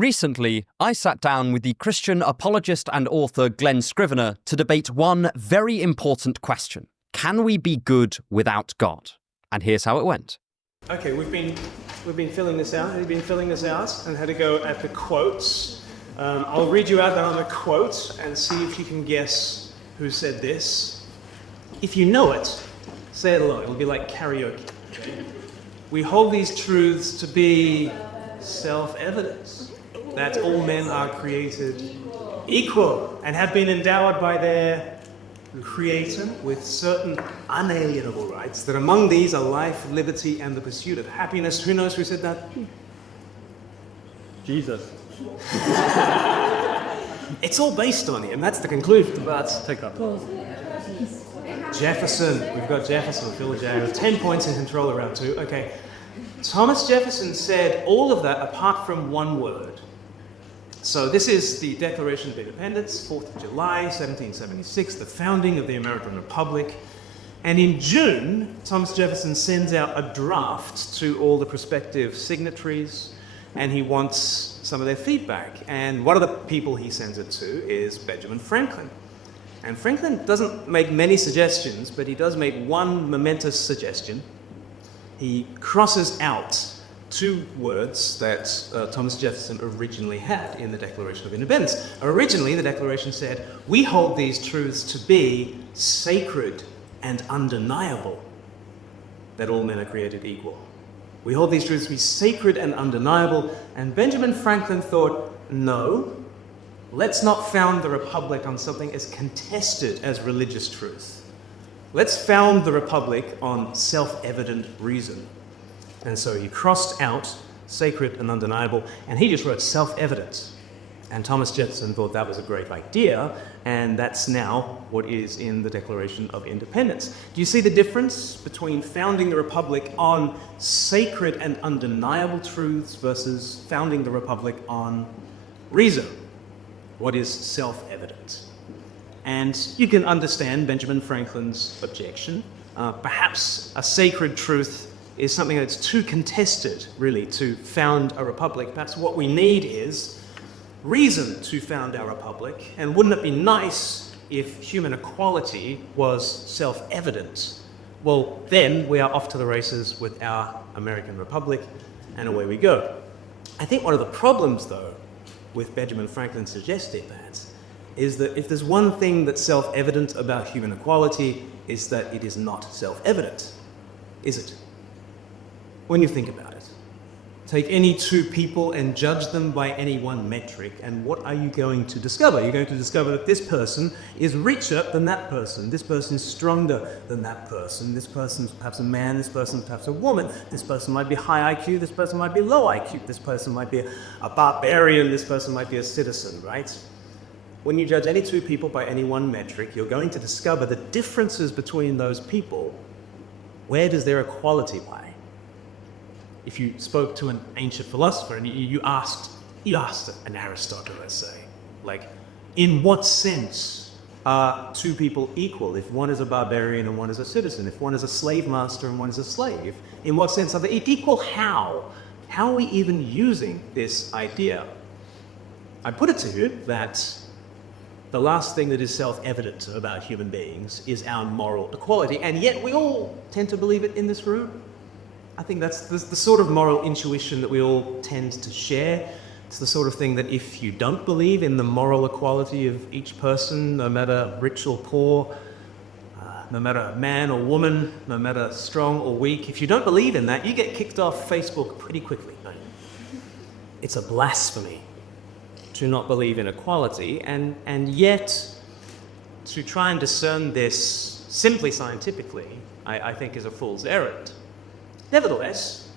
Recently, I sat down with the Christian apologist and author Glen Scrivener to debate one very important question. Can we be good without God? And here's how it went. Okay, we've been filling this out. We've been filling this out and had to go at the quotes. I'll read you out the quote and see if you can guess who said this. If you know it, say it along. It'll be like karaoke. Okay? We hold these truths to be self-evident, that all men are created equal and have been endowed by their Creator with certain unalienable rights, that among these are life, liberty, and the pursuit of happiness. Who knows who said that? Jesus. It's all based on him, that's the conclusion, but Take that. Jefferson, we've got Jefferson, Phil J. 10 points in control around 2. Okay. Thomas Jefferson said all of that apart from one word. So this is the Declaration of Independence, 4th of July, 1776, the founding of the American Republic. And in June, Thomas Jefferson sends out a draft to all the prospective signatories, and he wants some of their feedback. And one of the people he sends it to is Benjamin Franklin. And Franklin doesn't make many suggestions, but he does make one momentous suggestion. He crosses out 2 words that Thomas Jefferson originally had in the Declaration of Independence. Originally, the Declaration said, we hold these truths to be sacred and undeniable, that all men are created equal. We hold these truths to be sacred and undeniable, and Benjamin Franklin thought, no, let's not found the Republic on something as contested as religious truth. Let's found the Republic on self-evident reason. And so he crossed out sacred and undeniable, and he just wrote self-evident. And Thomas Jefferson thought that was a great idea, and that's now what is in the Declaration of Independence. Do you see the difference between founding the Republic on sacred and undeniable truths versus founding the Republic on reason? What is self-evident? And you can understand Benjamin Franklin's objection. Perhaps a sacred truth is something that's too contested, really, to found a republic. Perhaps what we need is reason to found our republic. And wouldn't it be nice if human equality was self-evident? Well, then we are off to the races with our American Republic, and away we go. I think one of the problems, though, with Benjamin Franklin suggesting that, is that if there's one thing that's self-evident about human equality, is that it is not self-evident, is it? When you think about it, take any 2 people and judge them by any one metric, and what are you going to discover? You're going to discover that this person is richer than that person, this person is stronger than that person, this person's perhaps a man, this person's perhaps a woman, this person might be high IQ, this person might be low IQ, this person might be a barbarian, this person might be a citizen, right? When you judge any 2 people by any one metric, you're going to discover the differences between those people. Where does their equality lie? If you spoke to an ancient philosopher and you asked an Aristotle, let's say, like, in what sense are 2 people equal? If one is a barbarian and one is a citizen, if one is a slave master and one is a slave, in what sense are they equal? How? How are we even using this idea? I put it to you that the last thing that is self-evident about human beings is our moral equality, and yet we all tend to believe it in this room. I think that's the sort of moral intuition that we all tend to share. It's the sort of thing that if you don't believe in the moral equality of each person, no matter rich or poor, no matter man or woman, no matter strong or weak, if you don't believe in that, you get kicked off Facebook pretty quickly, don't you? It's a blasphemy to not believe in equality, and yet to try and discern this simply scientifically, I think is a fool's errand. Nevertheless,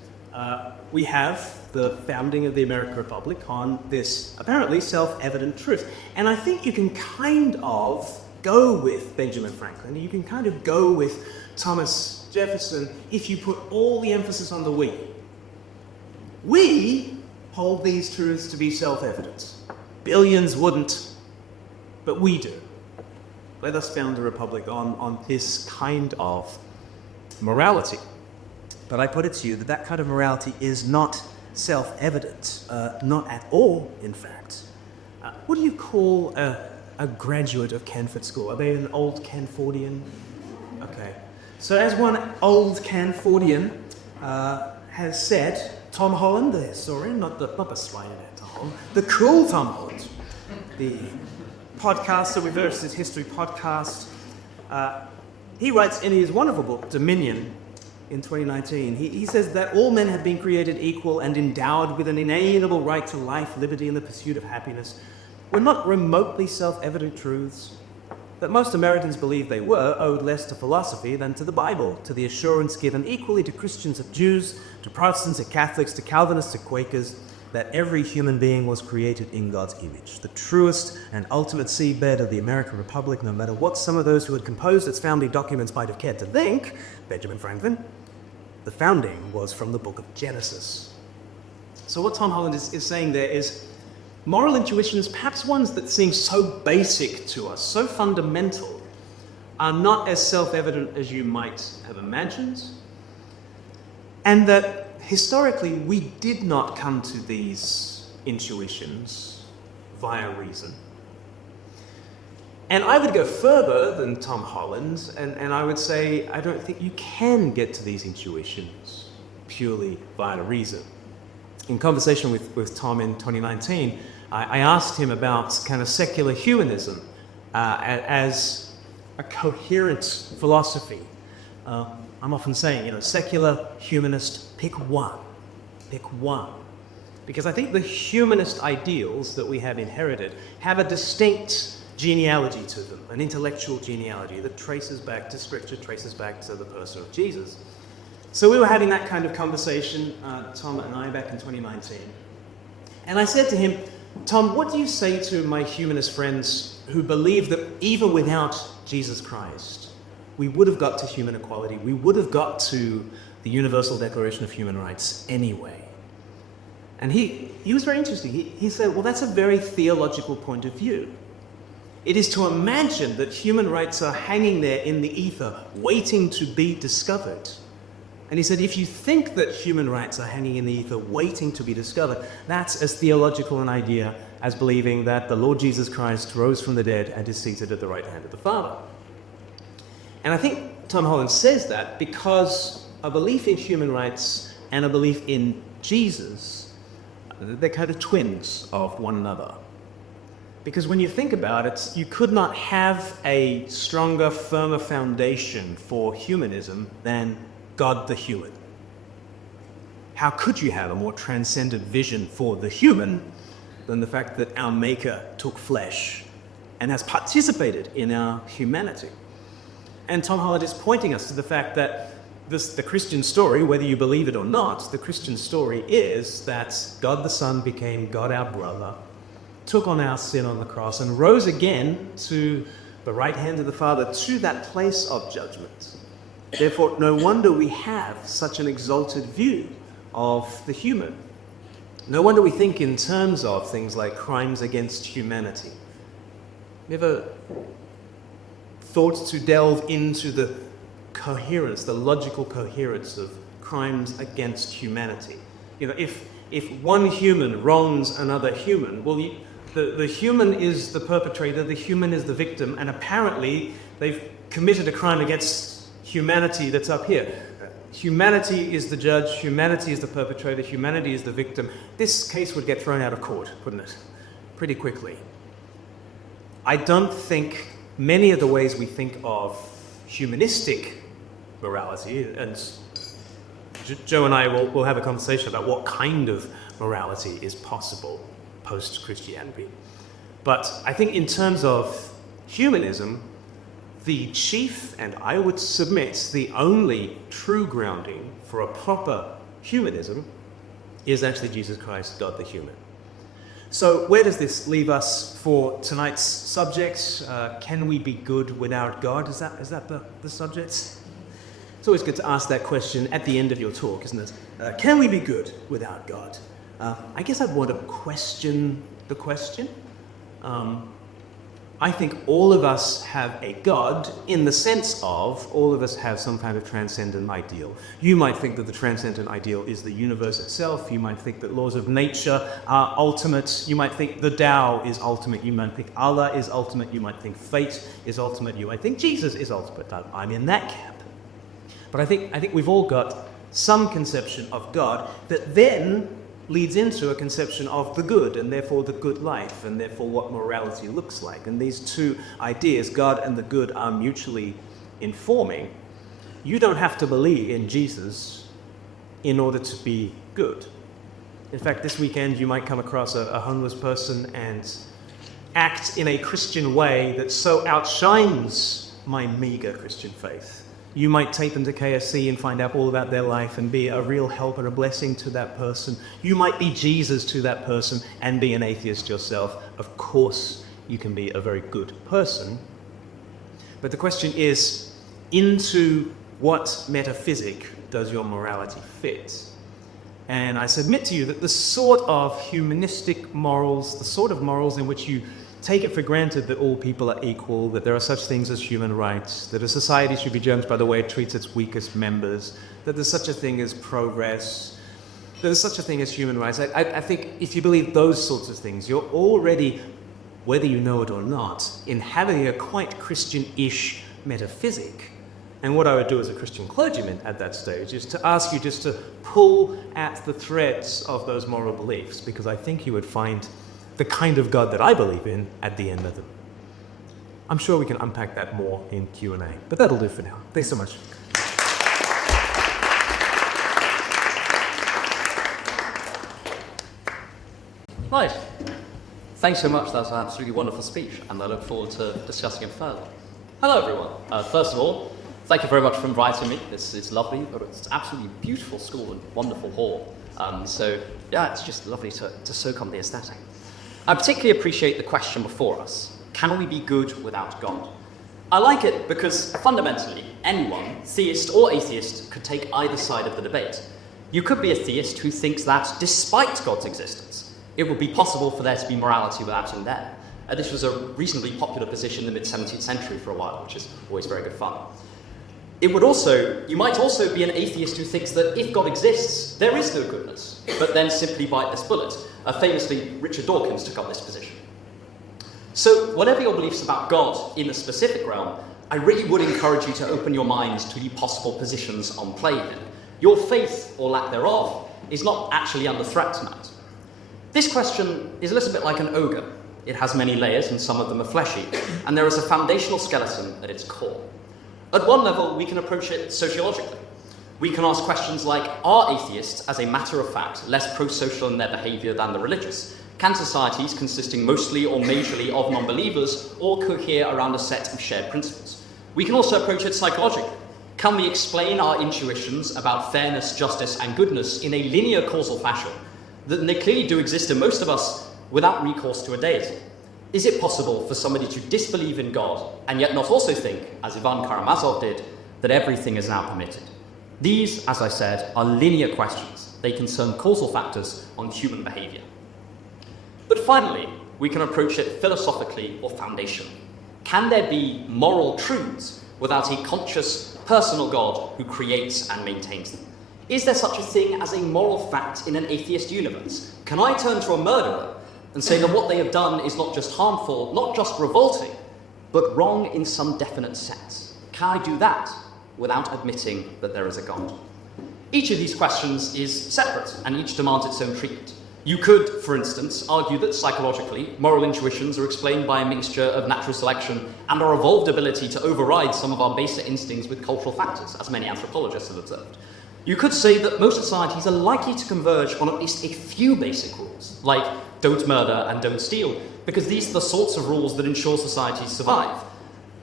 we have the founding of the American Republic on this apparently self-evident truth. And I think you can kind of go with Benjamin Franklin, you can kind of go with Thomas Jefferson if you put all the emphasis on the we. We hold these truths to be self-evident. Billions wouldn't, but we do. Let us found a republic on this kind of morality. But I put it to you that that kind of morality is not self-evident. Not at all, in fact. What do you call a graduate of Canford School? Are they an old Canfordian? Okay. So as one old Canfordian has said, Tom Holland, the historian, not the spider Tom Holland, the cool Tom Holland, the podcaster, Reverses History podcast, he writes in his wonderful book, Dominion, in 2019, he says that all men have been created equal and endowed with an inalienable right to life, liberty, and the pursuit of happiness were not remotely self-evident truths. That most Americans believe they were owed less to philosophy than to the Bible, to the assurance given equally to Christians and Jews, to Protestants and Catholics, to Calvinists and Quakers, that every human being was created in God's image. The truest and ultimate seedbed of the American Republic, no matter what some of those who had composed its founding documents might have cared to think, Benjamin Franklin, the founding was from the book of Genesis. So what Tom Holland is saying there is moral intuitions, perhaps ones that seem so basic to us, so fundamental, are not as self-evident as you might have imagined, and that historically we did not come to these intuitions via reason. And I would go further than Tom Holland, and I would say I don't think you can get to these intuitions purely via reason. In conversation with Tom in 2019, I asked him about kind of secular humanism as a coherent philosophy. I'm often saying, secular, humanist, pick one. Pick one. Because I think the humanist ideals that we have inherited have a distinct genealogy to them, an intellectual genealogy that traces back to Scripture, traces back to the person of Jesus. So we were having that kind of conversation, Tom and I, back in 2019. And I said to him, Tom, what do you say to my humanist friends who believe that even without Jesus Christ, we would have got to human equality, we would have got to the Universal Declaration of Human Rights anyway? And he was very interesting. He said, well, that's a very theological point of view. It is to imagine that human rights are hanging there in the ether, waiting to be discovered. And he said, if you think that human rights are hanging in the ether, waiting to be discovered, that's as theological an idea as believing that the Lord Jesus Christ rose from the dead and is seated at the right hand of the Father. And I think Tom Holland says that because a belief in human rights and a belief in Jesus, they're kind of twins of one another. Because when you think about it, you could not have a stronger, firmer foundation for humanism than God the human. How could you have a more transcendent vision for the human than the fact that our Maker took flesh and has participated in our humanity? And Tom Holland is pointing us to the fact that the Christian story, whether you believe it or not, the Christian story is that God the Son became God our brother, took on our sin on the cross, and rose again to the right hand of the Father, to that place of judgment. Therefore, no wonder we have such an exalted view of the human. No wonder we think in terms of things like crimes against humanity. You ever thought to delve into the coherence, the logical coherence of crimes against humanity? If one human wrongs another human, well, the human is the perpetrator, the human is the victim, and apparently they've committed a crime against humanity that's up here. Humanity is the judge, humanity is the perpetrator, humanity is the victim. This case would get thrown out of court, wouldn't it? Pretty quickly. I don't think many of the ways we think of humanistic morality, and Joe and I will have a conversation about what kind of morality is possible post-Christianity. But I think in terms of humanism, the chief, and I would submit the only true grounding for a proper humanism is actually Jesus Christ, God the human. So where does this leave us for tonight's subject? Can we be good without God? Is that the subject? It's always good to ask that question at the end of your talk, isn't it? Can we be good without God? I guess I'd want to question the question. I think all of us have a God in the sense of all of us have some kind of transcendent ideal. You might think that the transcendent ideal is the universe itself. You might think that laws of nature are ultimate. You might think the Tao is ultimate. You might think Allah is ultimate. You might think fate is ultimate. You might think Jesus is ultimate. I'm in that camp. But I think we've all got some conception of God that then leads into a conception of the good, and therefore the good life, and therefore what morality looks like. And these two ideas, God and the good, are mutually informing. You don't have to believe in Jesus in order to be good. In fact, this weekend you might come across a homeless person and act in a Christian way that so outshines my meager Christian faith. You might take them to KFC and find out all about their life and be a real help and a blessing to that person. You might be Jesus to that person and be an atheist yourself. Of course, you can be a very good person. But the question is, into what metaphysic does your morality fit? And I submit to you that the sort of humanistic morals, the sort of morals in which you take it for granted that all people are equal, that there are such things as human rights, that a society should be judged by the way it treats its weakest members, that there's such a thing as progress, that there's such a thing as human rights. I think if you believe those sorts of things, you're already, whether you know it or not, inhabiting a quite Christian-ish metaphysic. And what I would do as a Christian clergyman at that stage is to ask you just to pull at the threads of those moral beliefs, because I think you would find the kind of God that I believe in at the end of them. I'm sure we can unpack that more in Q&A, but that'll do for now. Thanks so much. Right. Thanks so much. That was an absolutely wonderful speech, and I look forward to discussing it further. Hello, everyone. First of all, thank you very much for inviting me. It's lovely. It's an absolutely beautiful school and wonderful hall. So, yeah, it's just lovely to soak on the aesthetic. I particularly appreciate the question before us. Can we be good without God? I like it because fundamentally, anyone, theist or atheist, could take either side of the debate. You could be a theist who thinks that despite God's existence, it would be possible for there to be morality without him there. This was a reasonably popular position in the mid-17th century for a while, which is always very good fun. You might also be an atheist who thinks that if God exists, there is no goodness, but then simply bite this bullet. Famously, Richard Dawkins took up this position. So, whatever your beliefs about God in the specific realm, I really would encourage you to open your minds to the possible positions on play here. Your faith, or lack thereof, is not actually under threat tonight. This question is a little bit like an ogre. It has many layers, and some of them are fleshy, and there is a foundational skeleton at its core. At one level, we can approach it sociologically. We can ask questions like, are atheists, as a matter of fact, less pro-social in their behaviour than the religious? Can societies consisting mostly or majorly of non-believers all cohere around a set of shared principles? We can also approach it psychologically. Can we explain our intuitions about fairness, justice, and goodness in a linear causal fashion that they clearly do exist in most of us without recourse to a deity? Is it possible for somebody to disbelieve in God and yet not also think, as Ivan Karamazov did, that everything is now permitted? These, as I said, are linear questions. They concern causal factors on human behaviour. But finally, we can approach it philosophically or foundationally. Can there be moral truths without a conscious, personal God who creates and maintains them? Is there such a thing as a moral fact in an atheist universe? Can I turn to a murderer and say that what they have done is not just harmful, not just revolting, but wrong in some definite sense? Can I do that without admitting that there is a God? Each of these questions is separate, and each demands its own treatment. You could, for instance, argue that psychologically, moral intuitions are explained by a mixture of natural selection and our evolved ability to override some of our baser instincts with cultural factors, as many anthropologists have observed. You could say that most societies are likely to converge on at least a few basic rules, like don't murder and don't steal, because these are the sorts of rules that ensure societies survive.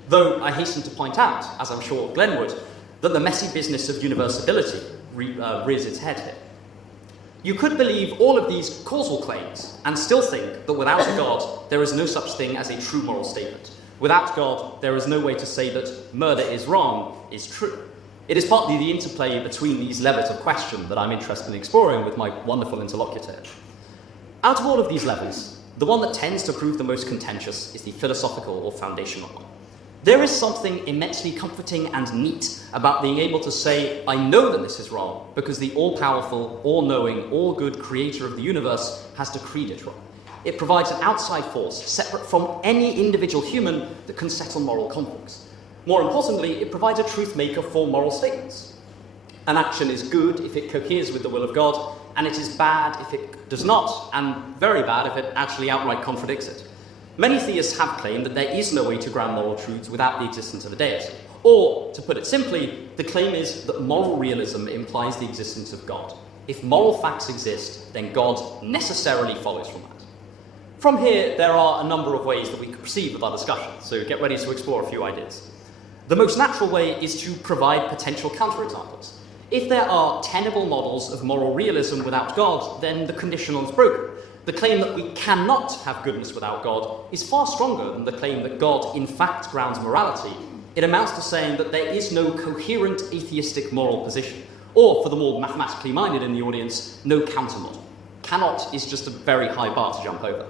Though I hasten to point out, as I'm sure Glen would, that the messy business of universability rears its head here. You could believe all of these causal claims and still think that without a God, there is no such thing as a true moral statement. Without God, there is no way to say that murder is wrong is true. It is partly the interplay between these levels of question that I'm interested in exploring with my wonderful interlocutor. Out of all of these levels, The one that tends to prove the most contentious is the philosophical or foundational one. There is something immensely comforting and neat about being able to say, I know that this is wrong, because the all-powerful, all-knowing, all-good creator of the universe has decreed it wrong. It provides an outside force, separate from any individual human, that can settle moral conflicts. More importantly, it provides a truth maker for moral statements. An action is good if it coheres with the will of God, and it is bad if it does not, and very bad if it actually outright contradicts it. Many theists have claimed that there is no way to ground moral truths without the existence of a deity. Or, to put it simply, the claim is that moral realism implies the existence of God. If moral facts exist, then God necessarily follows from that. From here, there are a number of ways that we could proceed with our discussion, so get ready to explore a few ideas. The most natural way is to provide potential counterexamples. If there are tenable models of moral realism without God, then the conditional is broken. The claim that we cannot have goodness without God is far stronger than the claim that God in fact grounds morality. It amounts to saying that there is no coherent atheistic moral position, or for the more mathematically minded in the audience, no countermodel. Cannot is just a very high bar to jump over.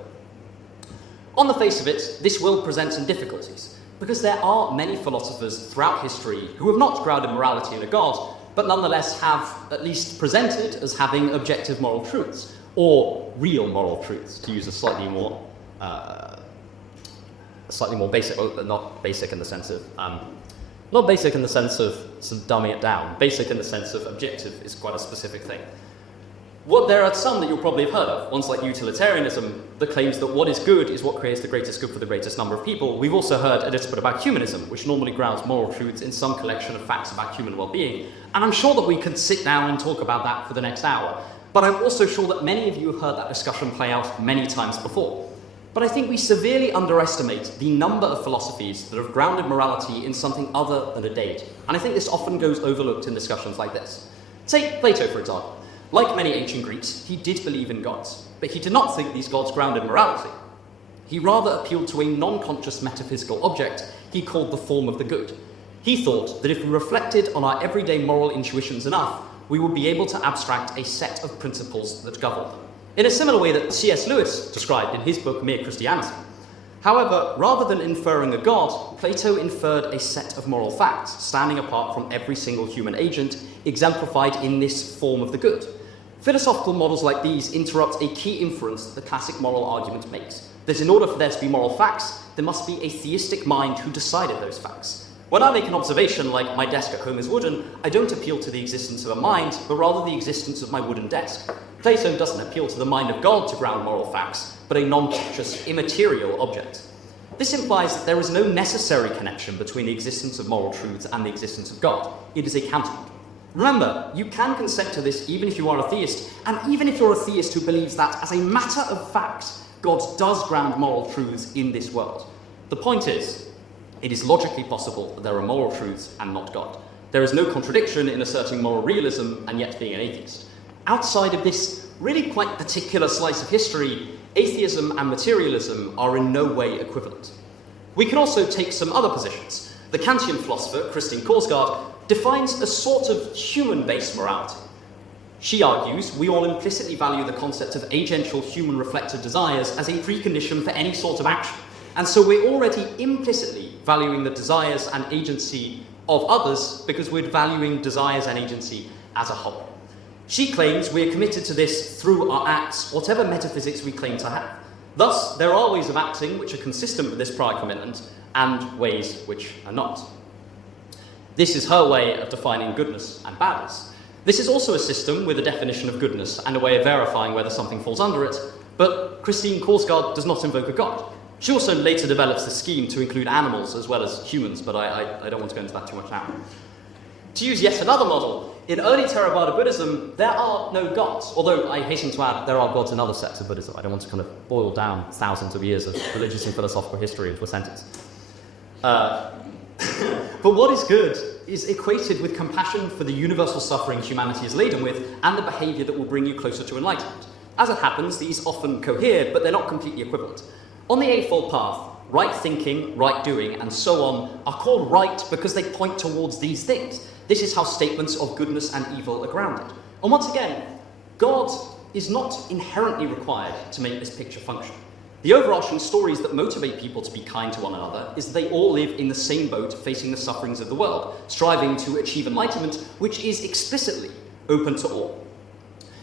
On the face of it, this will present some difficulties, because there are many philosophers throughout history who have not grounded morality in a God, but nonetheless have at least presented as having objective moral truths, or real moral truths, to use a slightly more basic, well, not basic in the sense of, not basic in the sense of sort of dumbing it down. Basic in the sense of objective is quite a specific thing. There are some that you'll probably have heard of, ones like utilitarianism, that claims that what is good is what creates the greatest good for the greatest number of people. We've also heard a little bit about humanism, which normally grounds moral truths in some collection of facts about human well-being. And I'm sure that we could sit down and talk about that for the next hour. But I'm also sure that many of you have heard that discussion play out many times before. But I think we severely underestimate the number of philosophies that have grounded morality in something other than a deity. And I think this often goes overlooked in discussions like this. Take Plato, for example. Like many ancient Greeks, he did believe in gods, but he did not think these gods grounded morality. He rather appealed to a non-conscious metaphysical object he called the form of the good. He thought that if we reflected on our everyday moral intuitions enough, we would be able to abstract a set of principles that govern them, in a similar way that C.S. Lewis described in his book Mere Christianity. However, rather than inferring a god, Plato inferred a set of moral facts, standing apart from every single human agent, exemplified in this form of the good. Philosophical models like these interrupt a key inference that the classic moral argument makes, that in order for there to be moral facts, there must be a theistic mind who decided those facts. When I make an observation like my desk at home is wooden, I don't appeal to the existence of a mind, but rather the existence of my wooden desk. Plato doesn't appeal to the mind of God to ground moral facts, but a non-conscious, immaterial object. This implies that there is no necessary connection between the existence of moral truths and the existence of God. It is a counterpoint. Remember, you can consent to this even if you are a theist, and even if you're a theist who believes that, as a matter of fact, God does ground moral truths in this world. The point is, it is logically possible that there are moral truths and not God. There is no contradiction in asserting moral realism and yet being an atheist. Outside of this really quite particular slice of history, atheism and materialism are in no way equivalent. We can also take some other positions. The Kantian philosopher, Christine Korsgaard, defines a sort of human-based morality. She argues we all implicitly value the concept of agential human reflected desires as a precondition for any sort of action. And so we're already implicitly valuing the desires and agency of others because we're valuing desires and agency as a whole. She claims we are committed to this through our acts, whatever metaphysics we claim to have. Thus, there are ways of acting which are consistent with this prior commitment and ways which are not. This is her way of defining goodness and badness. This is also a system with a definition of goodness and a way of verifying whether something falls under it, but Christine Korsgaard does not invoke a god. She also later develops the scheme to include animals as well as humans, but I don't want to go into that too much now. To use yet another model, in early Theravada Buddhism, there are no gods, although I hasten to add there are gods in other sects of Buddhism. I don't want to kind of boil down thousands of years of religious and philosophical history into a sentence. But what is good is equated with compassion for the universal suffering humanity is laden with and the behaviour that will bring you closer to enlightenment. As it happens, these often cohere, but they're not completely equivalent. On the Eightfold Path, right thinking, right doing, and so on are called right because they point towards these things. This is how statements of goodness and evil are grounded. And once again, God is not inherently required to make this picture function. The overarching stories that motivate people to be kind to one another is that they all live in the same boat facing the sufferings of the world, striving to achieve enlightenment, which is explicitly open to all.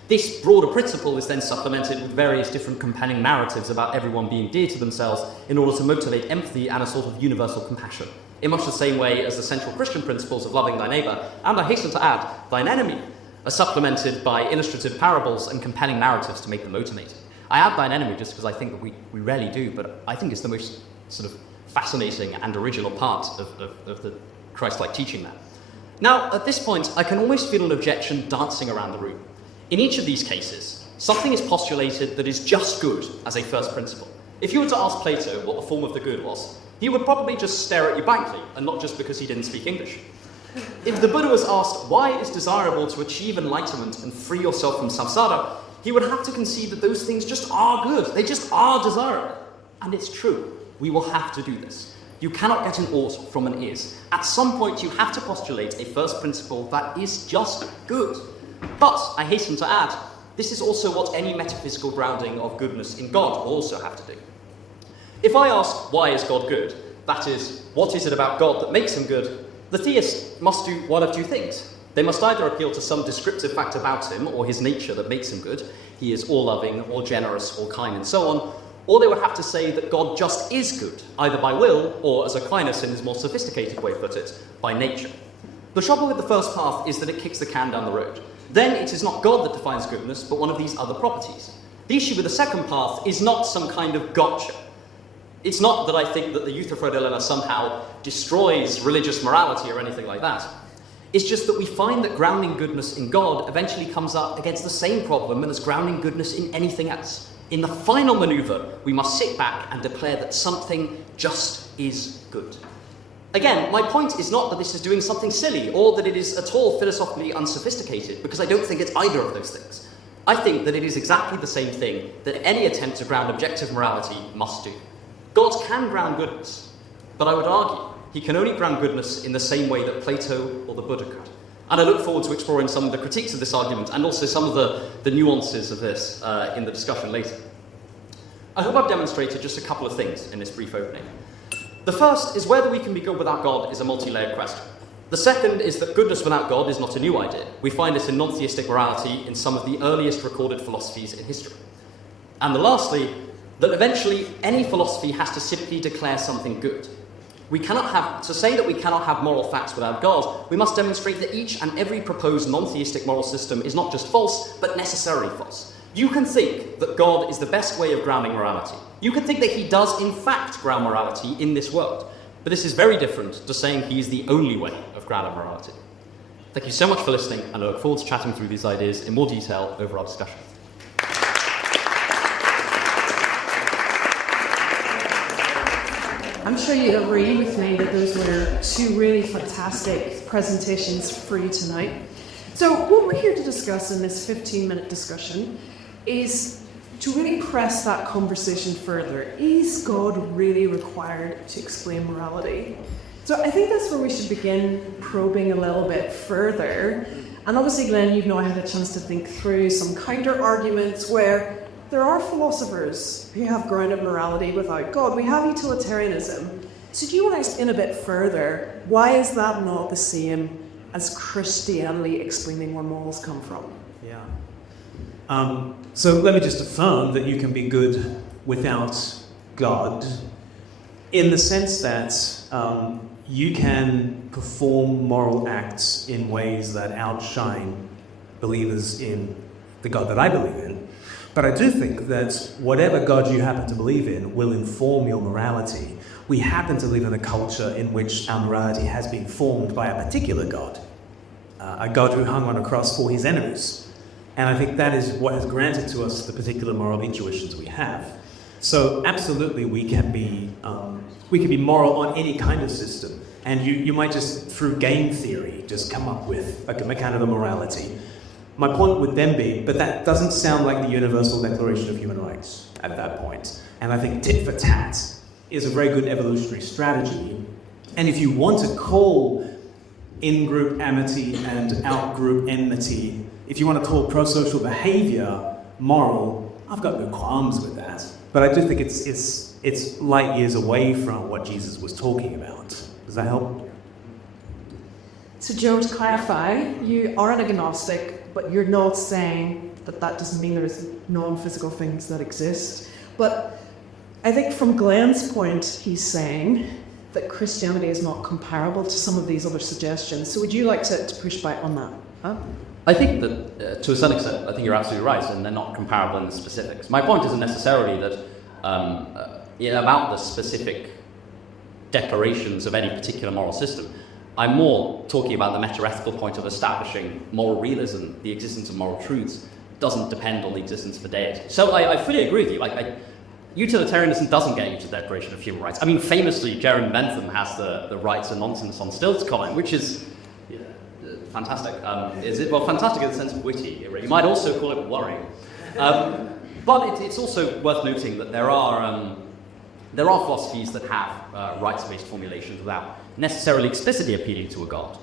This broader principle is then supplemented with various different compelling narratives about everyone being dear to themselves in order to motivate empathy and a sort of universal compassion, in much the same way as the central Christian principles of loving thy neighbour, and I hasten to add, thine enemy, are supplemented by illustrative parables and compelling narratives to make them motivating. I add thine enemy just because I think that we rarely do, but I think it's the most sort of fascinating and original part of the Christ-like teaching there. Now, at this point, I can almost feel an objection dancing around the room. In each of these cases, something is postulated that is just good as a first principle. If you were to ask Plato what the form of the good was, he would probably just stare at you blankly, and not just because he didn't speak English. If the Buddha was asked why it is desirable to achieve enlightenment and free yourself from samsara, he would have to concede that those things just are good. They just are desirable. And it's true. We will have to do this. You cannot get an ought from an is. At some point, you have to postulate a first principle that is just good. But, I hasten to add, this is also what any metaphysical grounding of goodness in God will also have to do. If I ask, why is God good? That is, what is it about God that makes him good? The theist must do one of two things. They must either appeal to some descriptive fact about him or his nature that makes him good. He is all-loving, or generous, or kind, and so on. Or they would have to say that God just is good, either by will, or, as Aquinas in his more sophisticated way put it, by nature. The trouble with the first path is that it kicks the can down the road. Then it is not God that defines goodness, but one of these other properties. The issue with the second path is not some kind of gotcha. It's not that I think that the Euthyphro dilemma somehow destroys religious morality or anything like that. It's just that we find that grounding goodness in God eventually comes up against the same problem as grounding goodness in anything else. In the final maneuver, we must sit back and declare that something just is good. Again, my point is not that this is doing something silly or that it is at all philosophically unsophisticated, because I don't think it's either of those things. I think that it is exactly the same thing that any attempt to ground objective morality must do. God can ground goodness, but I would argue he can only ground goodness in the same way that Plato or the Buddha could. And I look forward to exploring some of the critiques of this argument and also some of the nuances of this in the discussion later. I hope I've demonstrated just a couple of things in this brief opening. The first is whether we can be good without God is a multi-layered question. The second is that goodness without God is not a new idea. We find it in non-theistic morality in some of the earliest recorded philosophies in history. And lastly, that eventually any philosophy has to simply declare something good. To say that we cannot have moral facts without God, we must demonstrate that each and every proposed non-theistic moral system is not just false, but necessarily false. You can think that God is the best way of grounding morality. You can think that he does in fact ground morality in this world. But this is very different to saying he is the only way of grounding morality. Thank you so much for listening, and I look forward to chatting through these ideas in more detail over our discussion. I'm sure you agree with me that those were two really fantastic presentations for you tonight. So what we're here to discuss in this 15-minute discussion is to really press that conversation further. Is God really required to explain morality? So I think that's where we should begin probing a little bit further. And obviously, Glen, you've now had a chance to think through some counter-arguments where there are philosophers who have grounded morality without God. We have utilitarianism. So do you want to explain a bit further, why is that not the same as Christianity explaining where morals come from? Yeah. So let me just affirm that you can be good without God, in the sense that you can perform moral acts in ways that outshine believers in the God that I believe in. But I do think that whatever God you happen to believe in will inform your morality. We happen to live in a culture in which our morality has been formed by a particular God, a God who hung on a cross for his enemies. And I think that is what has granted to us the particular moral intuitions we have. So absolutely we can be moral on any kind of system. And you might just, through game theory, just come up with a kind of a morality. My point would then be, but that doesn't sound like the Universal Declaration of Human Rights at that point. And I think tit for tat is a very good evolutionary strategy. And if you want to call in-group amity and out-group enmity, if you want to call pro-social behavior moral, I've got no qualms with that. But I do think it's light years away from what Jesus was talking about. Does that help? So Joe, to clarify, you are an agnostic, but you're not saying that doesn't mean there's non-physical things that exist. But I think from Glen's point, he's saying that Christianity is not comparable to some of these other suggestions. So would you like to push back on that? Huh? I think that, to a certain extent, I think you're absolutely right, and they're not comparable in the specifics. My point isn't necessarily that about the specific declarations of any particular moral system. I'm more talking about the meta-ethical point of establishing moral realism, the existence of moral truths, doesn't depend on the existence of a deity. So I fully agree with you. Utilitarianism doesn't get you to the Declaration of Human Rights. I mean, famously, Jeremy Bentham has the rights and nonsense on stilts comment, which is fantastic. Is it? Well, fantastic in the sense of witty. You might also call it worrying. But it's also worth noting that there are philosophies that have rights-based formulations without necessarily explicitly appealing to a god.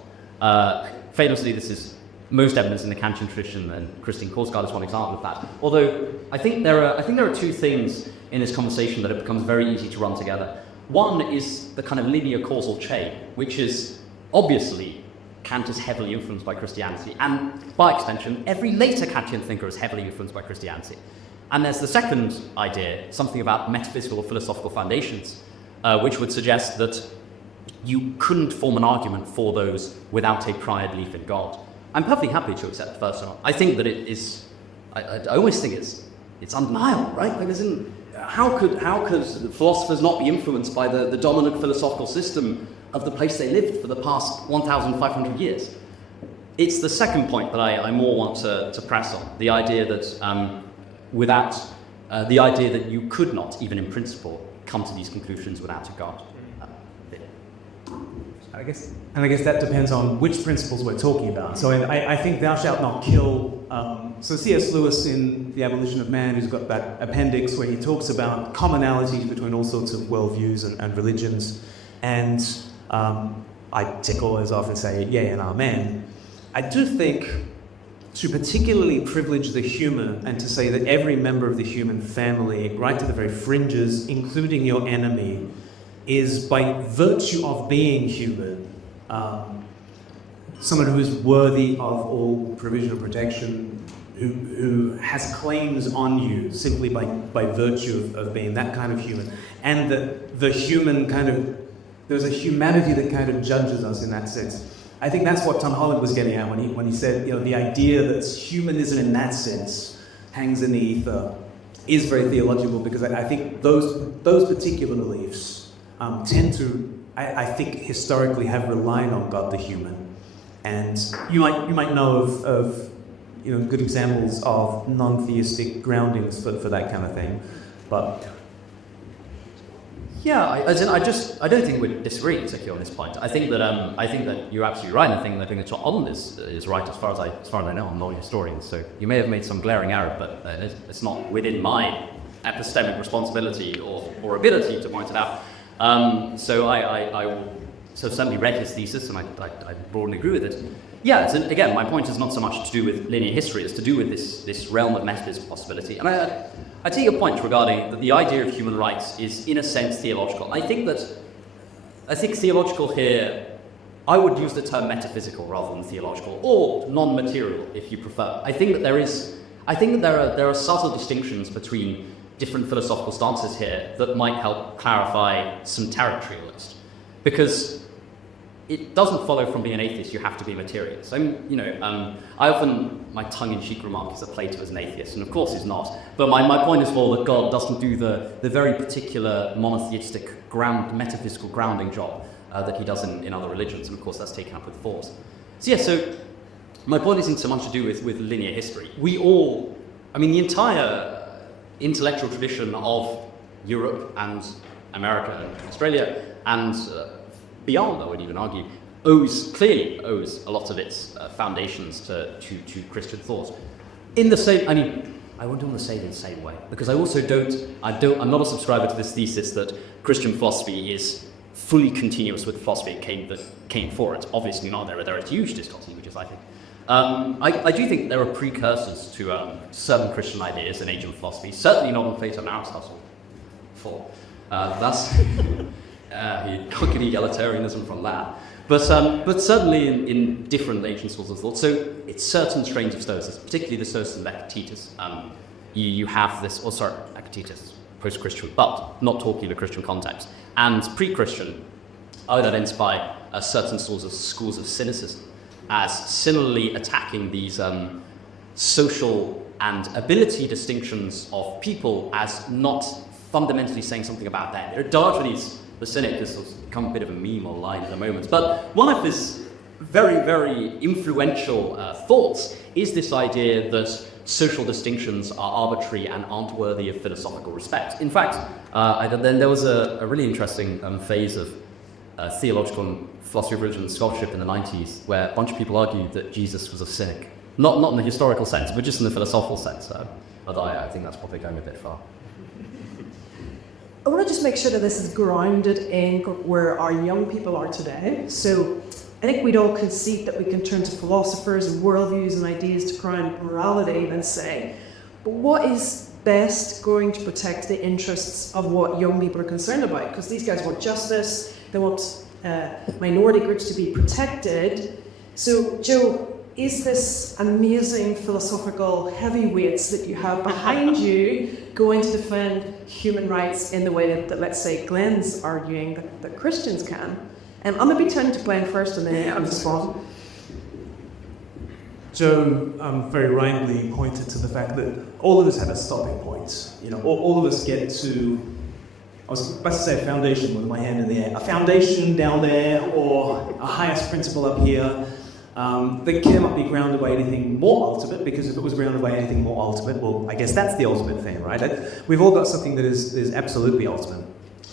Famously, this is most evidence in the Kantian tradition, and Christine Korsgaard is one example of that. Although I think there are two things in this conversation that it becomes very easy to run together. One is the kind of linear causal chain, which is obviously Kant is heavily influenced by Christianity, and by extension, every later Kantian thinker is heavily influenced by Christianity. And there's the second idea, something about metaphysical or philosophical foundations, which would suggest that you couldn't form an argument for those without a prior belief in God. I'm perfectly happy to accept the first one. I think that it is, I always think it's undeniable, right? Like, how could philosophers not be influenced by the dominant philosophical system of the place they lived for the past 1,500 years? It's the second point that I more want to press on, the idea that the idea that you could not, even in principle, come to these conclusions without a God. I guess that depends on which principles we're talking about. So I think thou shalt not kill. So C.S. Lewis in The Abolition of Man, who's got that appendix where he talks about commonalities between all sorts of worldviews and religions. And I tickle, as I often say, yea and amen. I do think to particularly privilege the human and to say that every member of the human family, right to the very fringes, including your enemy, is by virtue of being human, someone who is worthy of all provision and protection, who has claims on you simply by virtue of being that kind of human, and that the human there's a humanity that kind of judges us in that sense. I think that's what Tom Holland was getting at when he said, the idea that humanism in that sense hangs in the ether is very theological, because I think those particular beliefs tend to, I think, historically have relied on God the human. And you might know of good examples of non-theistic groundings for that kind of thing, but yeah, I don't think we're disagreeing particularly on this point. I think that you're absolutely right. I think that John Holland is right as far as I know. I'm not a historian, so you may have made some glaring error, but it's not within my epistemic responsibility or ability to point it out. So I will certainly read his thesis, and I broadly agree with it. Yeah, again, my point is not so much to do with linear history as to do with this realm of metaphysical possibility. And I take your point regarding that the idea of human rights is, in a sense, theological. I think theological here, I would use the term metaphysical rather than theological, or non-material, if you prefer. I think that there are subtle distinctions between different philosophical stances here that might help clarify some territory at least. Because it doesn't follow from being an atheist you have to be a materialist. My tongue-in-cheek remark is that Plato is an atheist, and of course he's not. But my point is more that God doesn't do the very particular monotheistic metaphysical grounding job that he does in other religions, and of course that's taken up with force. So my point isn't so much to do with linear history. The entire intellectual tradition of Europe and America and Australia and beyond, I would even argue, clearly owes a lot of its foundations to Christian thought. In the same, I wouldn't want to say it in the same way, because I'm not a subscriber to this thesis that Christian philosophy is fully continuous with the philosophy that came for it. Obviously not. There are huge discontinuities, I think. I do think there are precursors to certain Christian ideas in ancient philosophy, certainly not on Plato and Aristotle. before. Thus, he can't get egalitarianism from that. But certainly in different ancient schools of thought, so it's certain strains of Stoicism, particularly the Stoicism of Epictetus. You have this, Epictetus, post-Christian, but not talking in a Christian context. And pre-Christian, I would identify certain schools of cynicism as similarly attacking these social and ability distinctions of people as not fundamentally saying something about that. Diogenes the Cynic has become a bit of a meme online at the moment, but one of his very, very influential thoughts is this idea that social distinctions are arbitrary and aren't worthy of philosophical respect. In fact, then there was a really interesting phase of theological and philosophy of religion and scholarship in the 90s where a bunch of people argued that Jesus was a cynic. Not in the historical sense, but just in the philosophical sense. But I think that's probably going a bit far. I want to just make sure that this is grounded in where our young people are today. So I think we'd all concede that we can turn to philosophers and worldviews and ideas to ground morality and say, but what is best going to protect the interests of what young people are concerned about? Because these guys want justice, they want minority groups to be protected. So, Joe, is this amazing philosophical heavyweights that you have behind you going to defend human rights in the way that let's say, Glen's arguing that Christians can? I'm going to be turning to Glen first and then I'll respond. Joe very rightly pointed to the fact that all of us have a stopping point. You know, all of us get to, I was about to say a foundation with my hand in the air, a foundation down there or a highest principle up here. That cannot be grounded by anything more ultimate, because if it was grounded by anything more ultimate, well, I guess that's the ultimate thing, right? We've all got something that is absolutely ultimate.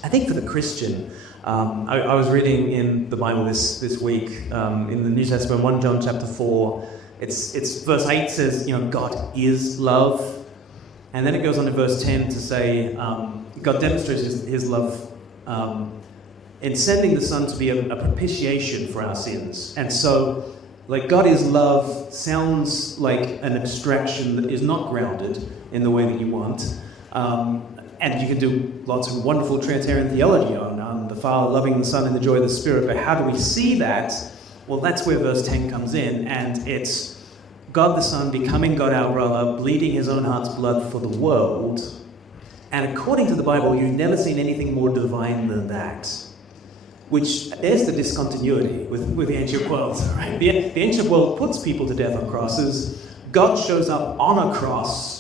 I think for the Christian, I was reading in the Bible this week, in the New Testament, 1 John chapter 4, it's verse 8 says, you know, God is love. And then it goes on to verse 10 to say, God demonstrates his love in sending the Son to be a propitiation for our sins. And so, like, God is love sounds like an abstraction that is not grounded in the way that you want. And you can do lots of wonderful Trinitarian theology on the Father loving the Son and the joy of the Spirit, but how do we see that? Well, that's where verse 10 comes in, and it's God the Son becoming God our brother, bleeding his own heart's blood for the world. And according to the Bible, you've never seen anything more divine than that. Which, there's the discontinuity with the ancient world, right? The ancient world puts people to death on crosses. God shows up on a cross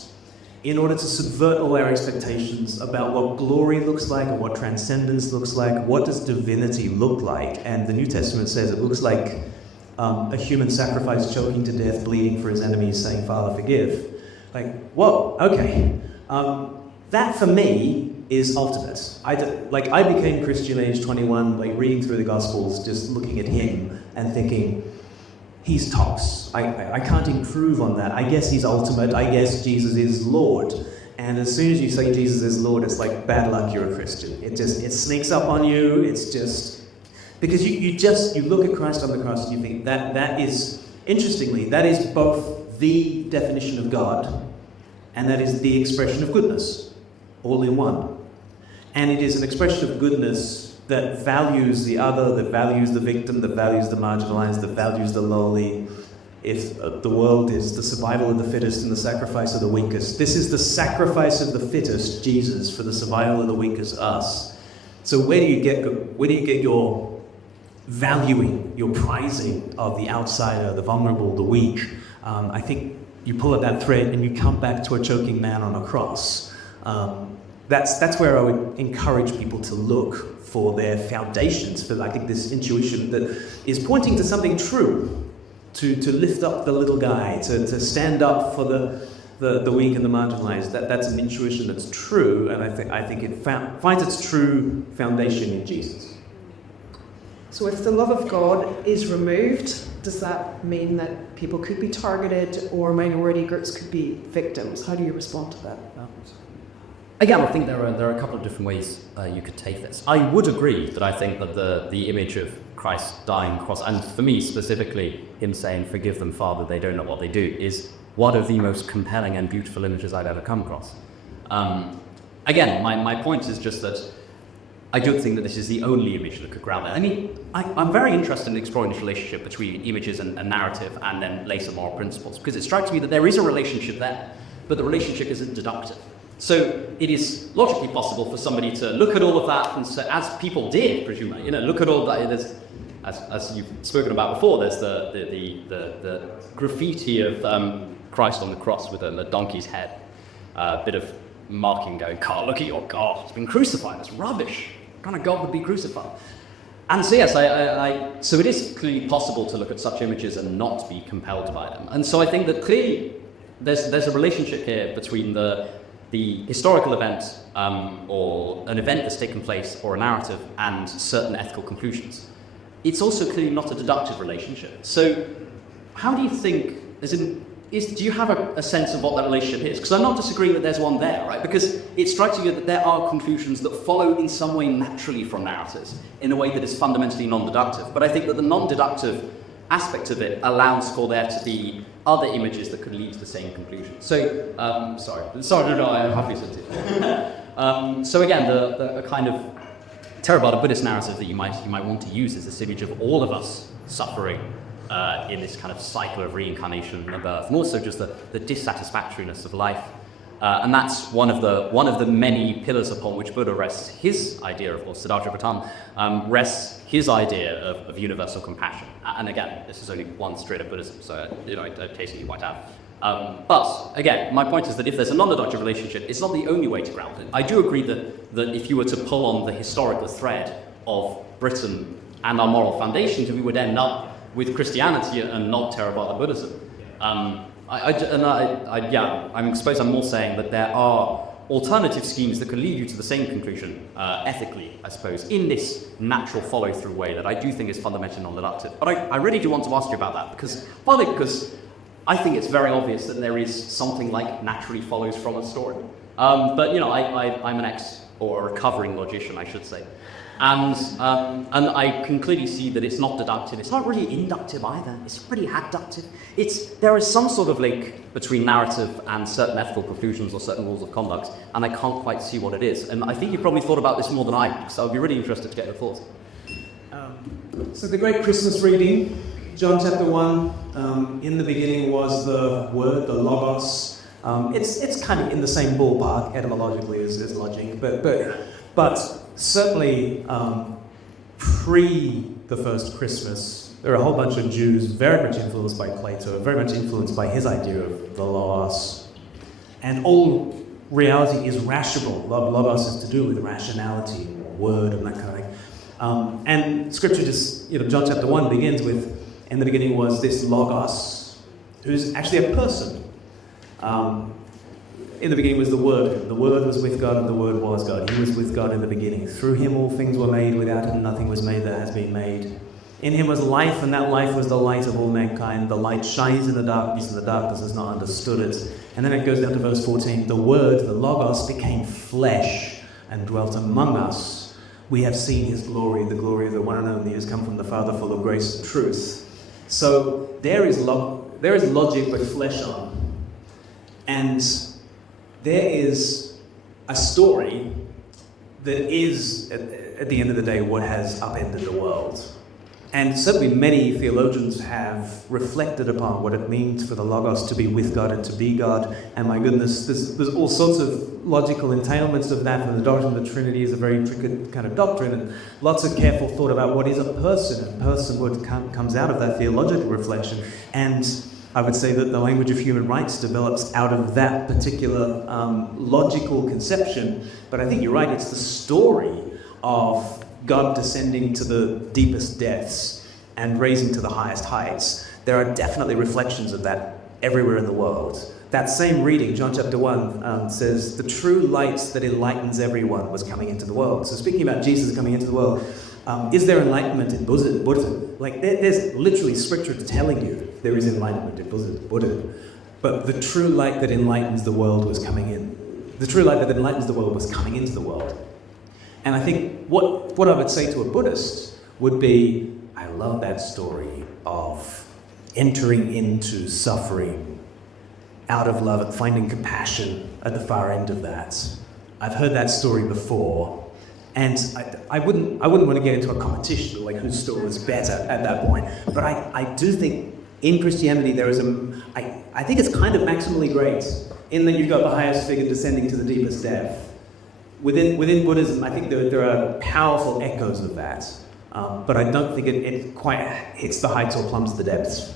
in order to subvert all our expectations about what glory looks like and what transcendence looks like. What does divinity look like? And the New Testament says it looks like a human sacrifice choking to death, bleeding for his enemies, saying, Father, forgive. Like, whoa, okay. That for me is ultimate. I became Christian age 21, like reading through the Gospels, just looking at him and thinking, he's tops. I can't improve on that. I guess he's ultimate. I guess Jesus is Lord. And as soon as you say Jesus is Lord, it's like bad luck, you're a Christian. It sneaks up on you. It's just, because you look at Christ on the cross and you think that is, interestingly, that is both the definition of God and that is the expression of goodness, all in one. And it is an expression of goodness that values the other, that values the victim, that values the marginalized, that values the lowly. If the world is the survival of the fittest and the sacrifice of the weakest, this is the sacrifice of the fittest, Jesus, for the survival of the weakest, us. So where do you get your valuing, your prizing of the outsider, the vulnerable, the weak? I think you pull at that thread and you come back to a choking man on a cross. That's where I would encourage people to look for their foundations, for I think this intuition that is pointing to something true, to lift up the little guy, to stand up for the weak and the marginalized. That's an intuition that's true, and I think it finds its true foundation in Jesus. So if the love of God is removed, does that mean that people could be targeted or minority groups could be victims? How do you respond to that? Again, I think there are a couple of different ways you could take this. I would agree that I think that the image of Christ dying cross, and for me specifically, him saying, "Forgive them, Father, they don't know what they do," is one of the most compelling and beautiful images I'd ever come across. again, my point is just that I don't think that this is the only image that could ground that. I mean, I'm very interested in exploring this relationship between images and narrative and then later moral principles, because it strikes me that there is a relationship there, but the relationship isn't deductive. So it is logically possible for somebody to look at all of that, and so, as people did, presumably, look at all that. There's, as you've spoken about before, there's the graffiti of Christ on the cross with a donkey's head, a bit of marking going, "God, look at your God, he's been crucified, it's rubbish. What kind of God would be crucified?" And so yes, so it is clearly possible to look at such images and not be compelled by them. And so I think that clearly there's a relationship here between the historical event or an event that's taken place or a narrative and certain ethical conclusions. It's also clearly not a deductive relationship. So how do you think, do you have a sense of what that relationship is? Because I'm not disagreeing that there's one there, right? Because it strikes you that there are conclusions that follow in some way naturally from narratives, in a way that is fundamentally non-deductive. But I think that the non-deductive aspect of it allows for there to be other images that could lead to the same conclusion. So, no, I'm happy to do. So again, the kind of Theravada Buddhist narrative that you might want to use is this image of all of us suffering in this kind of cycle of reincarnation and birth, and also just the dissatisfactoriness of life. And that's one of the many pillars upon which Buddha rests his idea of, or Siddhartha Gautama rests his idea of universal compassion. And again, this is only one strand of Buddhism, so I tastefully point out. But again, my point is that if there's a non-deductive relationship, it's not the only way to ground it. I do agree that if you were to pull on the historical thread of Britain and our moral foundations, we would end up with Christianity and not Theravada Buddhism. I suppose I'm more saying that there are alternative schemes that can lead you to the same conclusion, ethically, I suppose, in this natural follow-through way that I do think is fundamentally non-deductive. But I really do want to ask you about that, partly because I think it's very obvious that there is something like naturally follows from a story. But I'm an or a recovering logician, I should say. And I can clearly see that it's not deductive. It's not really inductive either. It's pretty adductive. There is some sort of link between narrative and certain ethical conclusions or certain rules of conduct, and I can't quite see what it is. And I think you probably thought about this more than I, so I'd be really interested to get your thoughts. So the great Christmas reading, John chapter 1, in the beginning was the Word, the Logos. It's kind of in the same ballpark etymologically as logic, but certainly pre the first Christmas, there are a whole bunch of Jews very much influenced by Plato, very much influenced by his idea of the Logos. And all reality is rational. Logos is to do with rationality, or word, and that kind of thing. And scripture just, John chapter 1 begins with, in the beginning was this Logos, who's actually a person. In the beginning was the Word. The Word was with God, and the Word was God. He was with God in the beginning. Through him all things were made. Without him nothing was made that has been made. In him was life, and that life was the light of all mankind. The light shines in the darkness, and the darkness has not understood it. And then it goes down to verse 14. The Word, the Logos, became flesh and dwelt among us. We have seen his glory, the glory of the one and only, has come from the Father, full of grace and truth. So there is logic with flesh on. And there is a story that is, at the end of the day, what has upended the world. And certainly many theologians have reflected upon what it means for the Logos to be with God and to be God. And my goodness, there's all sorts of logical entailments of that. And the doctrine of the Trinity is a very intricate kind of doctrine. And lots of careful thought about what is a person. And personhood comes out of that theological reflection. And I would say that the language of human rights develops out of that particular logical conception. But I think you're right, it's the story of God descending to the deepest depths and raising to the highest heights. There are definitely reflections of that everywhere in the world. That same reading, John chapter 1, says, the true light that enlightens everyone was coming into the world. So speaking about Jesus coming into the world, is there enlightenment in Buddhism? Like, there's literally scripture telling you there is enlightenment in Buddhism. But the true light that enlightens the world was coming in. The true light that enlightens the world was coming into the world. And I think what I would say to a Buddhist would be, I love that story of entering into suffering out of love and finding compassion at the far end of that. I've heard that story before, and I wouldn't want to get into a competition, like whose story was better at that point. But I do think in Christianity there is I think it's kind of maximally great in that you've got the highest figure descending to the deepest depth. Within Buddhism, I think there are powerful echoes of that, but I don't think it quite hits the heights or plumbs the depths.